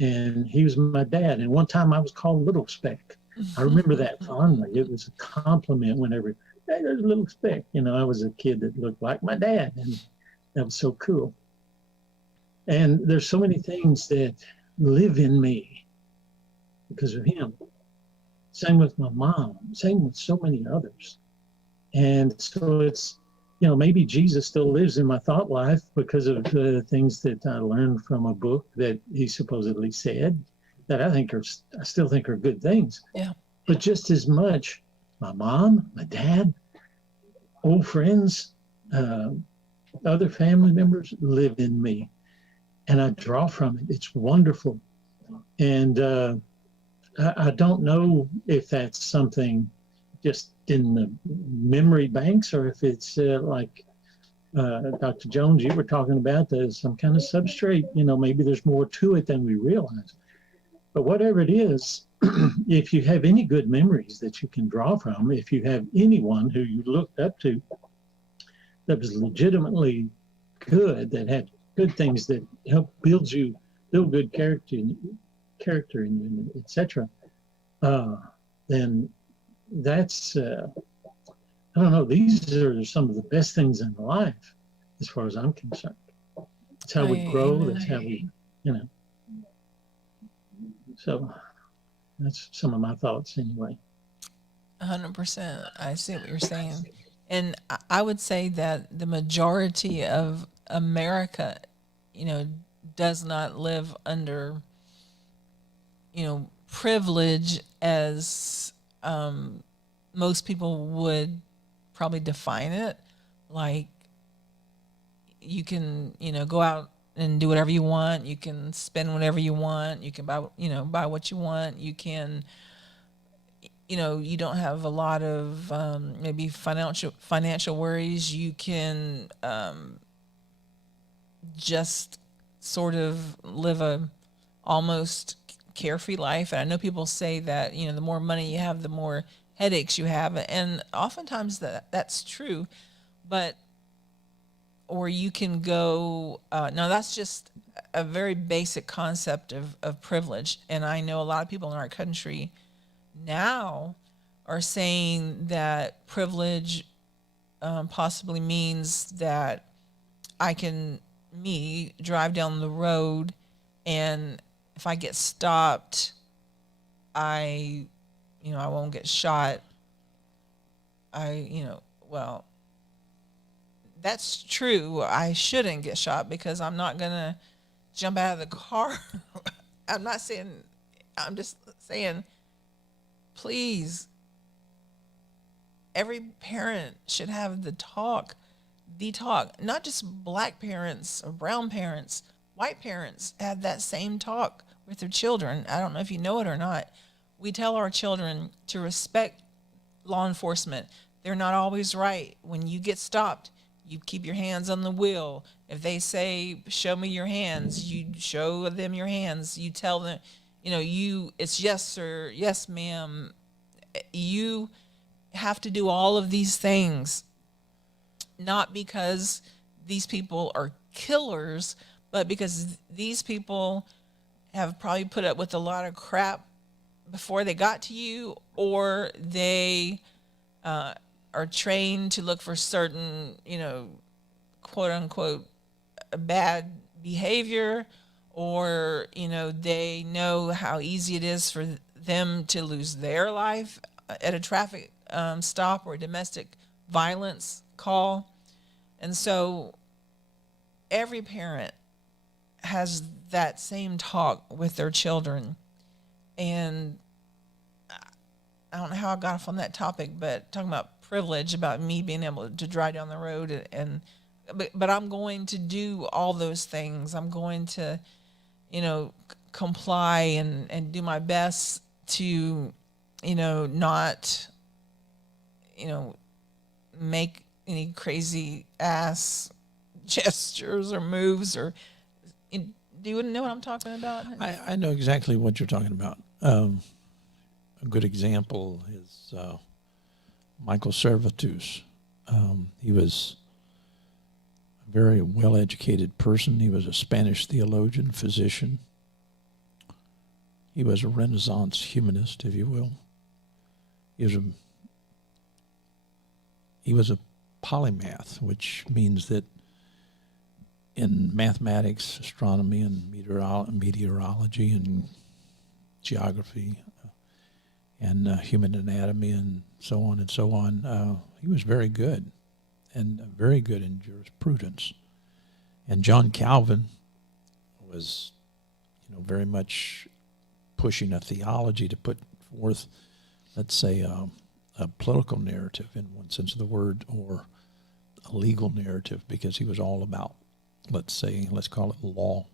and he was my dad. And one time I was called Little Speck. I remember that fondly. It was a compliment whenever, hey, there's a Little Speck. I was a kid that looked like my dad, and that was so cool. And there's so many things that live in me because of him. Same with my mom, same with so many others. And so it's, maybe Jesus still lives in my thought life because of the things that I learned from a book that he supposedly said that I still think are good things. Yeah. But just as much, my mom, my dad, old friends, other family members live in me. And I draw from it. It's wonderful. And I don't know if that's something just in the memory banks, or if it's like Dr. Jones, you were talking about, there's some kind of substrate. Maybe there's more to it than we realize. But whatever it is, if you have any good memories that you can draw from, if you have anyone who you looked up to that was legitimately good, that had good things that help build good character in you, etc., then that's I don't know. These are some of the best things in life, as far as I'm concerned. It's how we grow. That's how we, So that's some of my thoughts, anyway. 100%. I see what you're saying. And I would say that the majority of America, does not live under, privilege as most people would probably define it. Like, you can, go out and do whatever you want. You can spend whatever you want. You can buy what you want. You can, you don't have a lot of maybe financial worries. You can just sort of live a almost carefree life. And I know people say that, the more money you have, the more headaches you have. And oftentimes that's true. But, or you can go, now that's just a very basic concept of privilege. And I know a lot of people in our country now are saying that privilege possibly means that me drive down the road, and if I get stopped, I won't get shot. Well, that's true. I shouldn't get shot because I'm not gonna jump out of the car. I'm not saying, I'm just saying, please, every parent should have the talk, not just black parents or brown parents, white parents have that same talk with their children. I don't know if you know it or not. We tell our children to respect law enforcement. They're not always right. When you get stopped, you keep your hands on the wheel. If they say, show me your hands, you show them your hands. You tell them, it's yes, sir, yes, ma'am. You have to do all of these things, not because these people are killers, but because these people have probably put up with a lot of crap before they got to you, or they are trained to look for certain, quote unquote, bad behavior, or, they know how easy it is for them to lose their life at a traffic stop or domestic violence call. And so every parent has that same talk with their children. And I don't know how I got off on that topic, but talking about privilege, about me being able to drive down the road, but I'm going to do all those things. I'm going to, comply and do my best to, not, make any crazy ass gestures or moves, or do you know what I'm talking about? I know exactly what you're talking about. A good example is Michael Servetus. He was a very well-educated person. He was a Spanish theologian, physician. He was a Renaissance humanist, if you will. He was a polymath, which means that in mathematics, astronomy, and meteorology, and geography, and human anatomy, and so on and so on, he was very good, and very good in jurisprudence. And John Calvin was, very much pushing a theology to put forth, let's say, a political narrative in one sense of the word, or a legal narrative, because he was all about, let's call it law.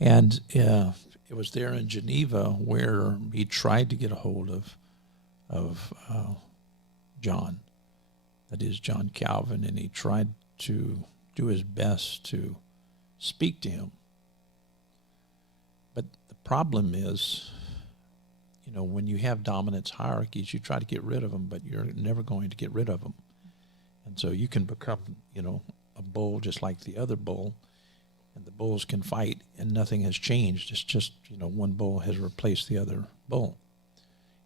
And it was there in Geneva where he tried to get a hold of John, that is John Calvin, and he tried to do his best to speak to him. But the problem is, when you have dominance hierarchies, you try to get rid of them, but you're never going to get rid of them. And so you can become, a bull just like the other bull, and the bulls can fight, and nothing has changed. It's just, one bull has replaced the other bull.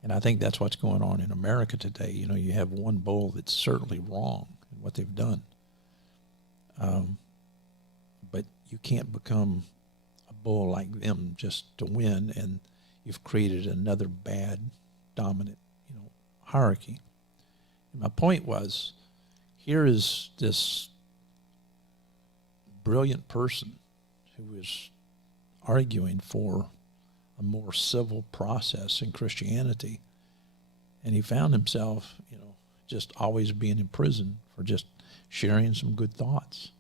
And I think that's what's going on in America today. You have one bull that's certainly wrong in what they've done. But you can't become a bull like them just to win, and you've created another bad, dominant, hierarchy. And my point was, here is this brilliant person who is arguing for a more civil process in Christianity, and he found himself, just always being in prison for just sharing some good thoughts.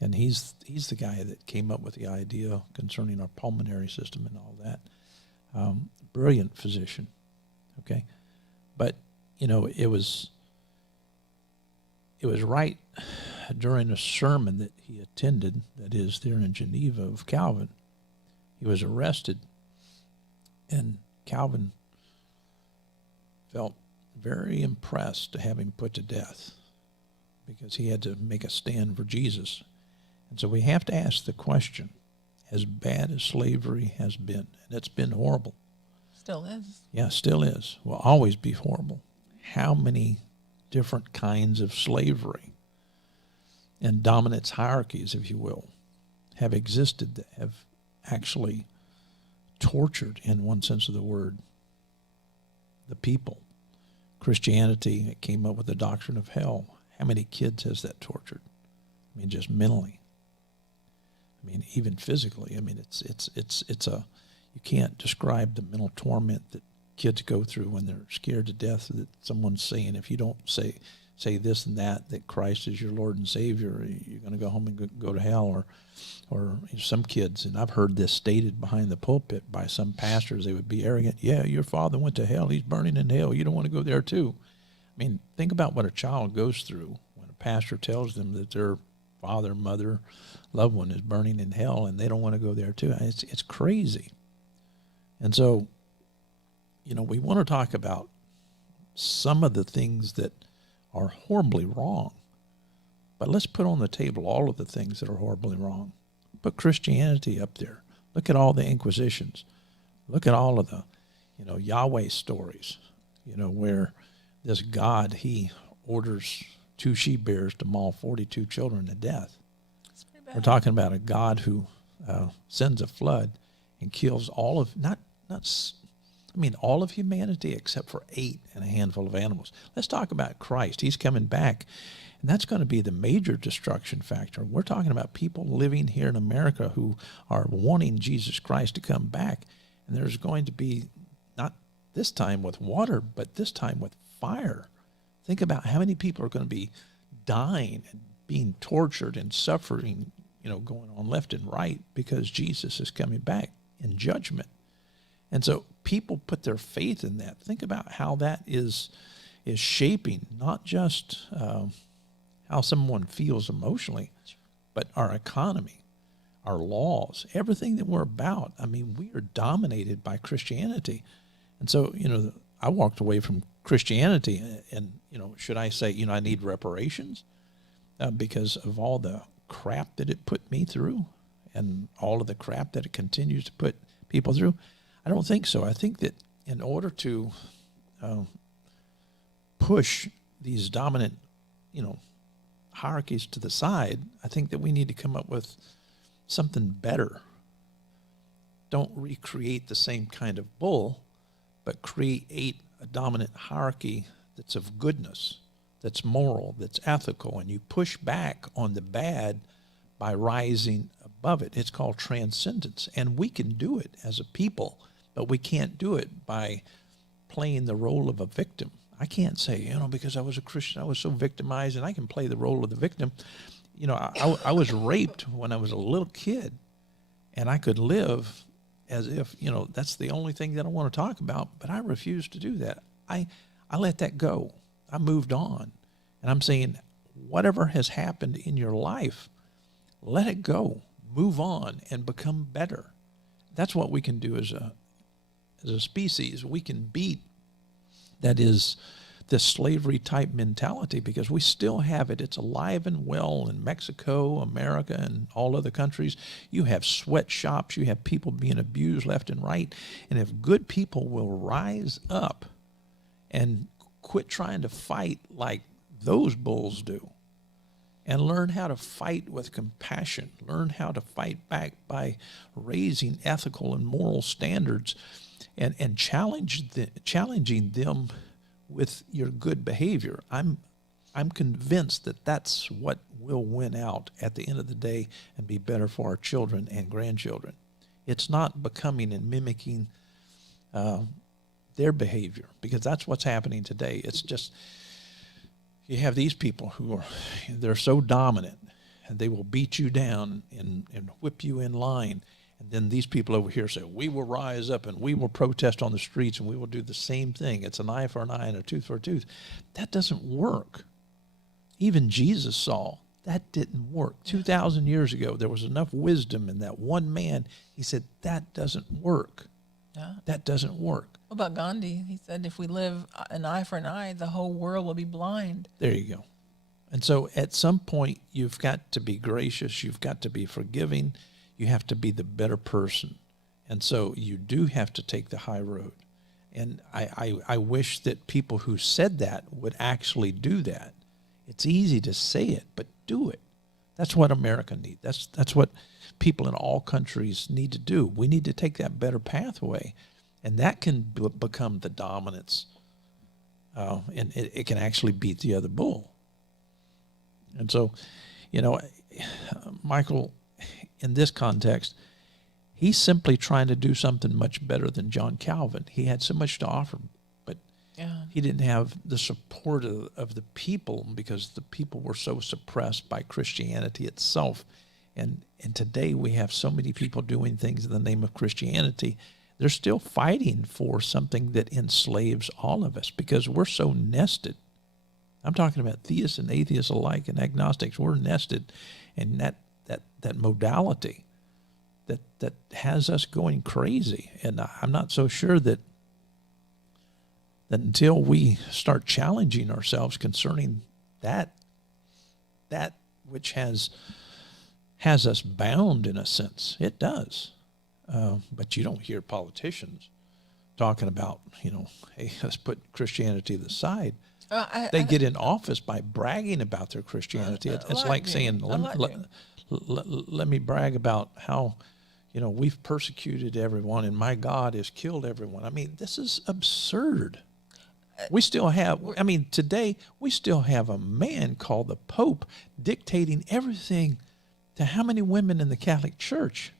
And he's the guy that came up with the idea concerning our pulmonary system and all that. Brilliant physician, okay? But, it was right during a sermon that he attended, that is there in Geneva, of Calvin. He was arrested, and Calvin felt very impressed to have him put to death, because he had to make a stand for Jesus. And so we have to ask the question, as bad as slavery has been, and it's been horrible. Still is. Yeah, still is. Will always be horrible. How many different kinds of slavery and dominance hierarchies, if you will, have existed that have actually tortured, in one sense of the word, the people. Christianity came up with the doctrine of hell. How many kids has that tortured? I mean, just mentally. I mean, even physically. I mean, it's a, you can't describe the mental torment that kids go through when they're scared to death that someone's saying, if you don't say this and that Christ is your Lord and Savior, you're going to go home and go to hell. Or some kids, and I've heard this stated behind the pulpit by some pastors, they would be arrogant. Yeah, your father went to hell. He's burning in hell. You don't want to go there too. I mean, think about what a child goes through when a pastor tells them that their father, mother, loved one is burning in hell and they don't want to go there too. It's crazy. And so, we want to talk about some of the things that are horribly wrong. But let's put on the table all of the things that are horribly wrong. Put Christianity up there. Look at all the Inquisitions. Look at all of the, Yahweh stories, where this God, he orders 2 she-bears to maul 42 children to death. It's pretty bad. We're talking about a God who sends a flood and kills all of, all of humanity except for 8 and a handful of animals. Let's talk about Christ. He's coming back. And that's going to be the major destruction factor. We're talking about people living here in America who are wanting Jesus Christ to come back. And there's going to be, not this time with water, but this time with fire. Think about how many people are going to be dying and being tortured and suffering, going on left and right because Jesus is coming back in judgment. And so people put their faith in that. Think about how that is shaping not just how someone feels emotionally, but our economy, our laws, everything that we're about. I mean, we are dominated by Christianity. And so, I walked away from Christianity and, should I say, I need reparations because of all the crap that it put me through and all of the crap that it continues to put people through? I don't think so. I think that in order to push these dominant, hierarchies to the side, I think that we need to come up with something better. Don't recreate the same kind of bull, but create a dominant hierarchy that's of goodness, that's moral, that's ethical, and you push back on the bad by rising above it. It's called transcendence, and we can do it as a people, but we can't do it by playing the role of a victim. I can't say, because I was a Christian, I was so victimized, and I can play the role of the victim. I was raped when I was a little kid, and I could live as if, that's the only thing that I want to talk about, but I refuse to do that. I let that go. I moved on. And I'm saying, whatever has happened in your life, let it go. Move on and become better. That's what we can do as a species. We can beat, that is, this slavery type mentality, because we still have it. It's alive and well in Mexico, America, and all other countries. You have sweatshops. You have people being abused left and right. And if good people will rise up and quit trying to fight like those bulls do and learn how to fight with compassion, learn how to fight back by raising ethical and moral standards and challenging them with your good behavior, I'm convinced that that's what will win out at the end of the day and be better for our children and grandchildren. It's not becoming and mimicking their behavior, because that's what's happening today. It's just, you have these people who they're so dominant, and they will beat you down and whip you in line. And then these people over here say, we will rise up and we will protest on the streets and we will do the same thing. It's an eye for an eye and a tooth for a tooth. That doesn't work. Even Jesus saw that didn't work. 2,000 years ago, there was enough wisdom in that one man. He said, that doesn't work. Yeah. That doesn't work. What about Gandhi? He said, if we live an eye for an eye, the whole world will be blind. There you go. And so at some point, you've got to be gracious. You've got to be forgiving. You have to be the better person. And so you do have to take the high road. And I wish that people who said that would actually do that. It's easy to say it, but do it. That's what America needs. That's what people in all countries need to do. We need to take that better pathway. And that can become the dominance. And it can actually beat the other bull. And so, you know, Michael, in this context, he's simply trying to do something much better than John Calvin. He had so much to offer, but he didn't have the support of the people because the people were so suppressed by Christianity itself. And today we have so many people doing things in the name of Christianity. They're still fighting for something that enslaves all of us because we're so nested. I'm talking about theists and atheists alike and agnostics. We're nested in that modality that has us going crazy. And I'm not so sure that until we start challenging ourselves concerning that which has us bound in a sense, it does. But you don't hear politicians talking about, hey, let's put Christianity to the side. They get in office by bragging about their Christianity. It's like saying, let me brag about how, we've persecuted everyone and my God has killed everyone. I mean, this is absurd. We still have, today we still have a man called the Pope dictating everything to how many women in the Catholic Church.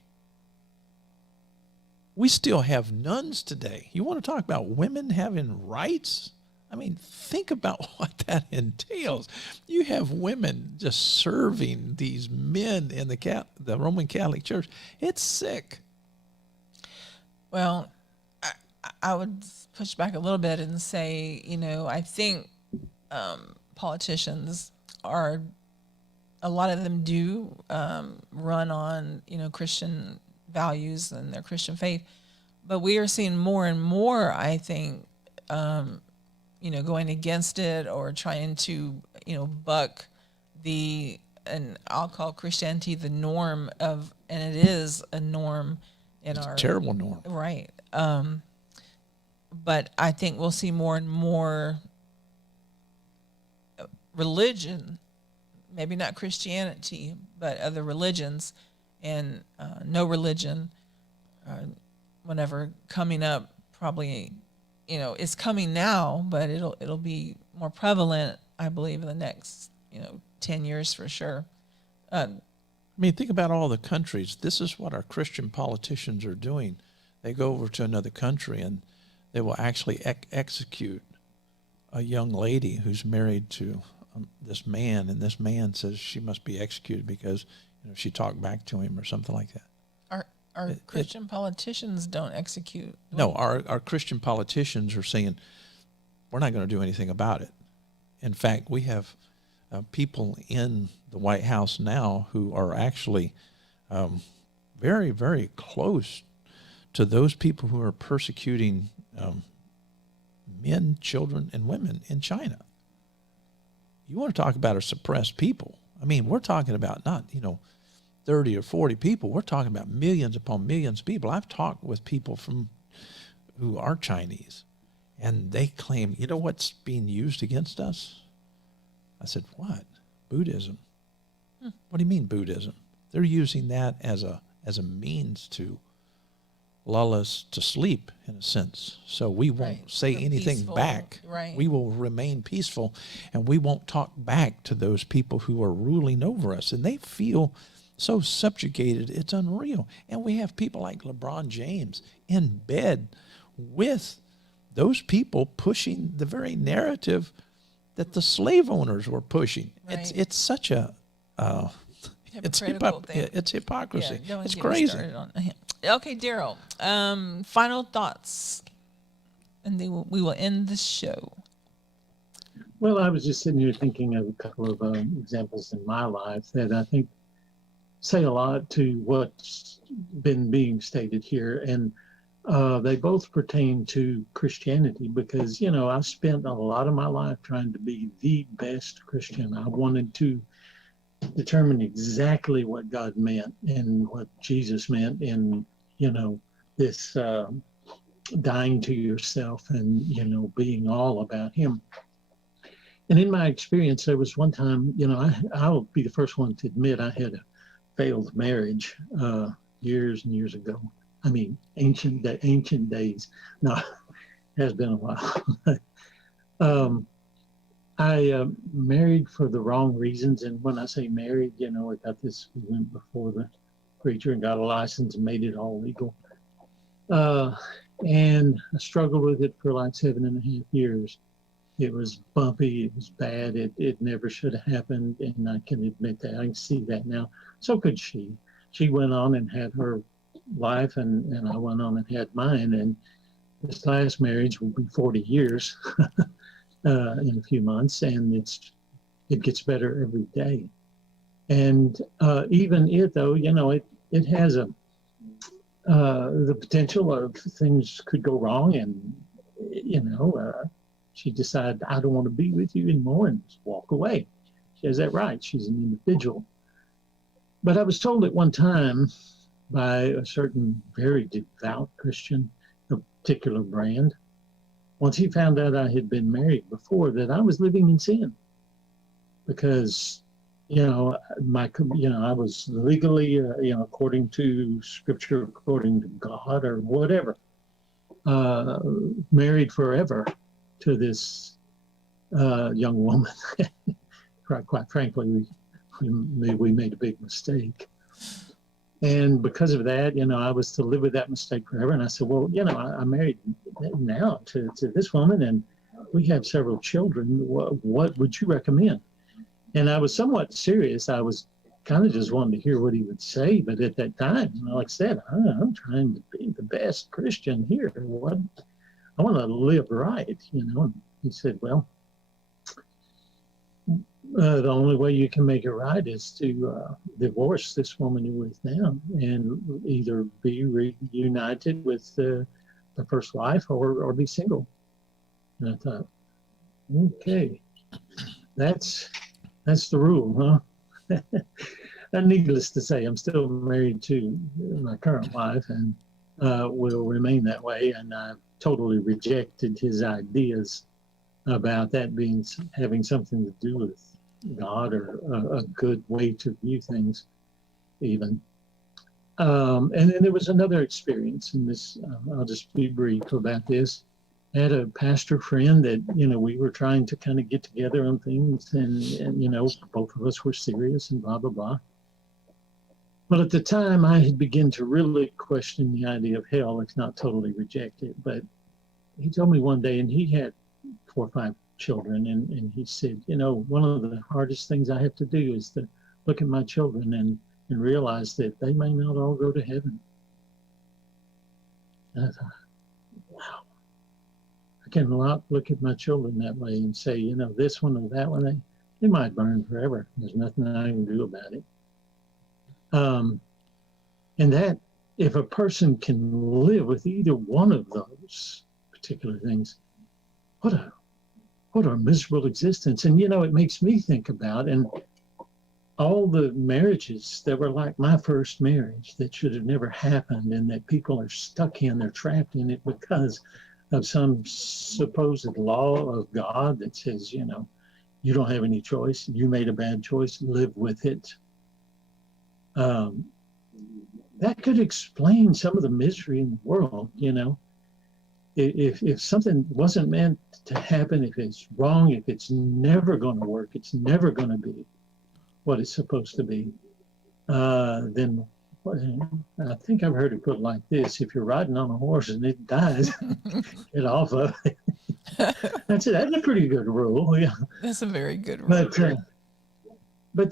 We still have nuns today. You want to talk about women having rights? I mean, think about what that entails. You have women just serving these men in the Roman Catholic Church. It's sick. Well, I would push back a little bit and say, I think politicians are, a lot of them do run on, Christian values and their Christian faith. But we are seeing more and more, I think, going against it or trying to, buck and I'll call Christianity the norm of, and it is a norm in It's a terrible norm. Right. But I think we'll see more and more religion, maybe not Christianity, but other religions and no religion, whenever coming up, probably, it's coming now, but it'll be more prevalent, I believe, in the next, 10 years for sure. Think about all the countries. This is what our Christian politicians are doing. They go over to another country and they will actually execute a young lady who's married to this man, and this man says she must be executed because she talked back to him or something like that. Our Christian politicians don't execute. No, our Christian politicians are saying, we're not going to do anything about it. In fact, we have people in the White House now who are actually very, very close to those people who are persecuting men, children, and women in China. You want to talk about a suppressed people. We're talking about not, 30 or 40 people. We're talking about millions upon millions of people. I've talked with people who are Chinese, and they claim, what's being used against us? I said, what? Buddhism. What do you mean Buddhism? They're using that as a means to lull us to sleep, in a sense. So we won't say anything peaceful, back. right. We will remain peaceful, and we won't talk back to those people who are ruling over us. And they feel so subjugated, it's unreal. And we have people like LeBron James in bed with those people pushing the very narrative that the slave owners were pushing. Right. It's such a Hypocritical thing. it's hypocrisy. Don't It's get me crazy. started on him. Okay, Daryl. Final thoughts, and then we will end the show. Well, I was just sitting here thinking of a couple of examples in my life that I think say a lot to what's been being stated here. And They both pertain to Christianity because, I spent a lot of my life trying to be the best Christian. I wanted to determine exactly what God meant and what Jesus meant in, this dying to yourself and, being all about Him. And in my experience, there was one time, I'll be the first one to admit I had a failed marriage years and years ago. I mean, ancient days. No, it has been a while. I married for the wrong reasons. And when I say married, we went before the preacher and got a license and made it all legal. And I struggled with it for like 7.5 years. It was bumpy. It was bad. It never should have happened. And I can admit that. I can see that now. So could she. She went on and had her life, and I went on and had mine. And this last marriage will be 40 years in a few months, and it gets better every day. And even it, though, it has the potential of things could go wrong, and she decided, I don't want to be with you anymore, and just walk away. She has that right. She's an individual. But I was told at one time by a certain very devout Christian, a particular brand, once he found out I had been married before, that I was living in sin because, I was legally, according to Scripture, according to God or whatever, married forever to this young woman. Quite frankly, we made a big mistake. And because of that, I was to live with that mistake forever. And I said, well, I'm married now to this woman, and we have several children. What would you recommend? And I was somewhat serious. I was kind of just wanting to hear what he would say. But at that time, like I said, I'm trying to be the best Christian here. I want to live right, And he said, well, the only way you can make it right is to divorce this woman you're with now and either be reunited with the first wife or be single. And I thought, okay, that's the rule, huh? And needless to say, I'm still married to my current wife and will remain that way. And I've totally rejected his ideas about that having something to do with God or a good way to view things, even. And then there was another experience, and this I'll just be brief about this. I had a pastor friend that we were trying to kind of get together on things, and both of us were serious and blah blah blah. Well, at the time, I had begun to really question the idea of hell. It's not totally reject it, but he told me one day, and he had 4 or 5 children, and he said, one of the hardest things I have to do is to look at my children and realize that they may not all go to heaven. And I thought, wow, I cannot look at my children that way and say, this one or that one, they might burn forever. There's nothing I can do about it. And that if a person can live with either one of those particular things, what a miserable existence. And it makes me think about and all the marriages that were like my first marriage that should have never happened, and that people are stuck in, they're trapped in it because of some supposed law of God that says, you don't have any choice. You made a bad choice, live with it. That could explain some of the misery in the world, If something wasn't meant to happen, if it's wrong, if it's never going to work, it's never going to be what it's supposed to be, then I think I've heard it put like this: if you're riding on a horse and it dies, get off of it. That's a pretty good rule. Yeah. That's a very good rule. But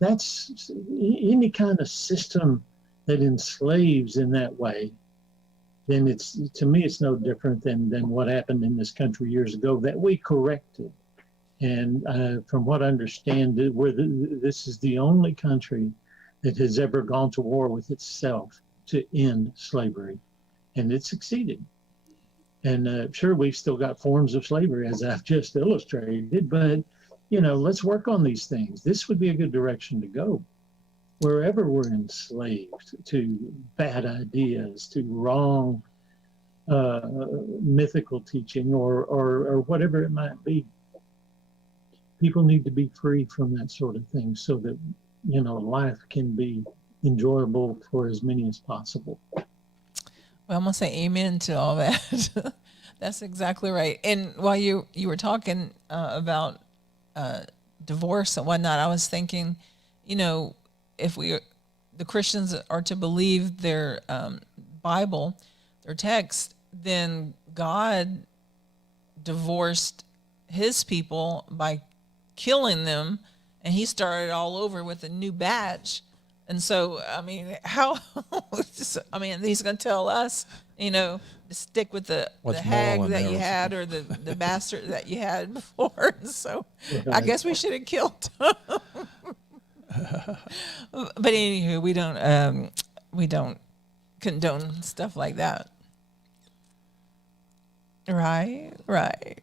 that's any kind of system that enslaves in that way. Then to me, it's no different than what happened in this country years ago that we corrected. And from what I understand, this is the only country that has ever gone to war with itself to end slavery. and it succeeded. And sure, we've still got forms of slavery, as I've just illustrated, but, let's work on these things. This would be a good direction to go. Wherever we're enslaved to bad ideas, to wrong mythical teaching, or whatever it might be, people need to be free from that sort of thing so that, life can be enjoyable for as many as possible. Well, I'm gonna say amen to all that. That's exactly right. And while you were talking about divorce and whatnot, I was thinking, if the Christians are to believe their Bible, their text, then God divorced His people by killing them, and He started all over with a new batch. And so, how? He's going to tell us, to stick with the What's hag moral in that there you was- had, or the bastard that you had before. And so, I guess we should have killed him. But anywho, we don't condone stuff like that. Right. Right.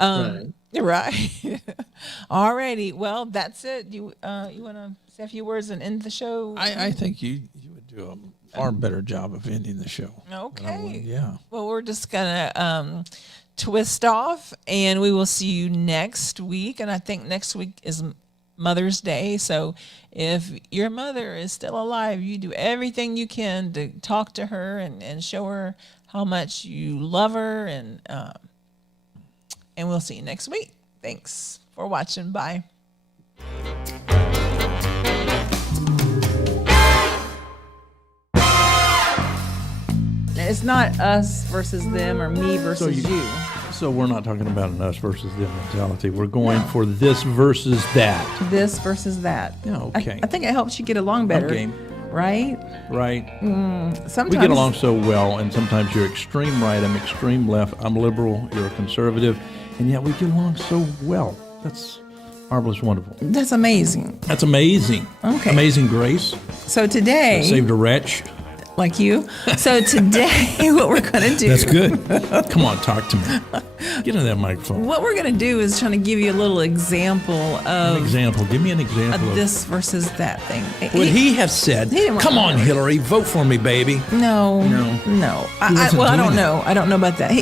Right. All righty. Well, that's it. You want to say a few words and end the show? I think you would do a far better job of ending the show. than I would. Okay. Yeah. Well, we're just gonna twist off, and we will see you next week. And I think next week is Mother's Day. So if your mother is still alive, you do everything you can to talk to her and show her how much you love her, and we'll see you next week. Thanks for watching. Bye. It's not us versus them or me versus you. So we're not talking about an us versus them mentality. We're going for this versus that. This versus that. Yeah, okay. I think it helps you get along better. Okay. Right? Right. Sometimes We get along so well, and sometimes you're extreme right, I'm extreme left, I'm liberal, you're a conservative, and yet we get along so well. That's marvelous, wonderful. That's amazing. That's amazing. Okay. Amazing grace. So today, Saved a wretch. like you. So today, what we're going to do. That's good. Come on, talk to me. Get in that microphone. What we're going to do is trying to give you a little example An of example. Give me an example of this versus that thing. would he have said, didn't want come to- on, Hillary, vote for me, baby. No. No. No. He wasn't I don't doing know. I don't know about that.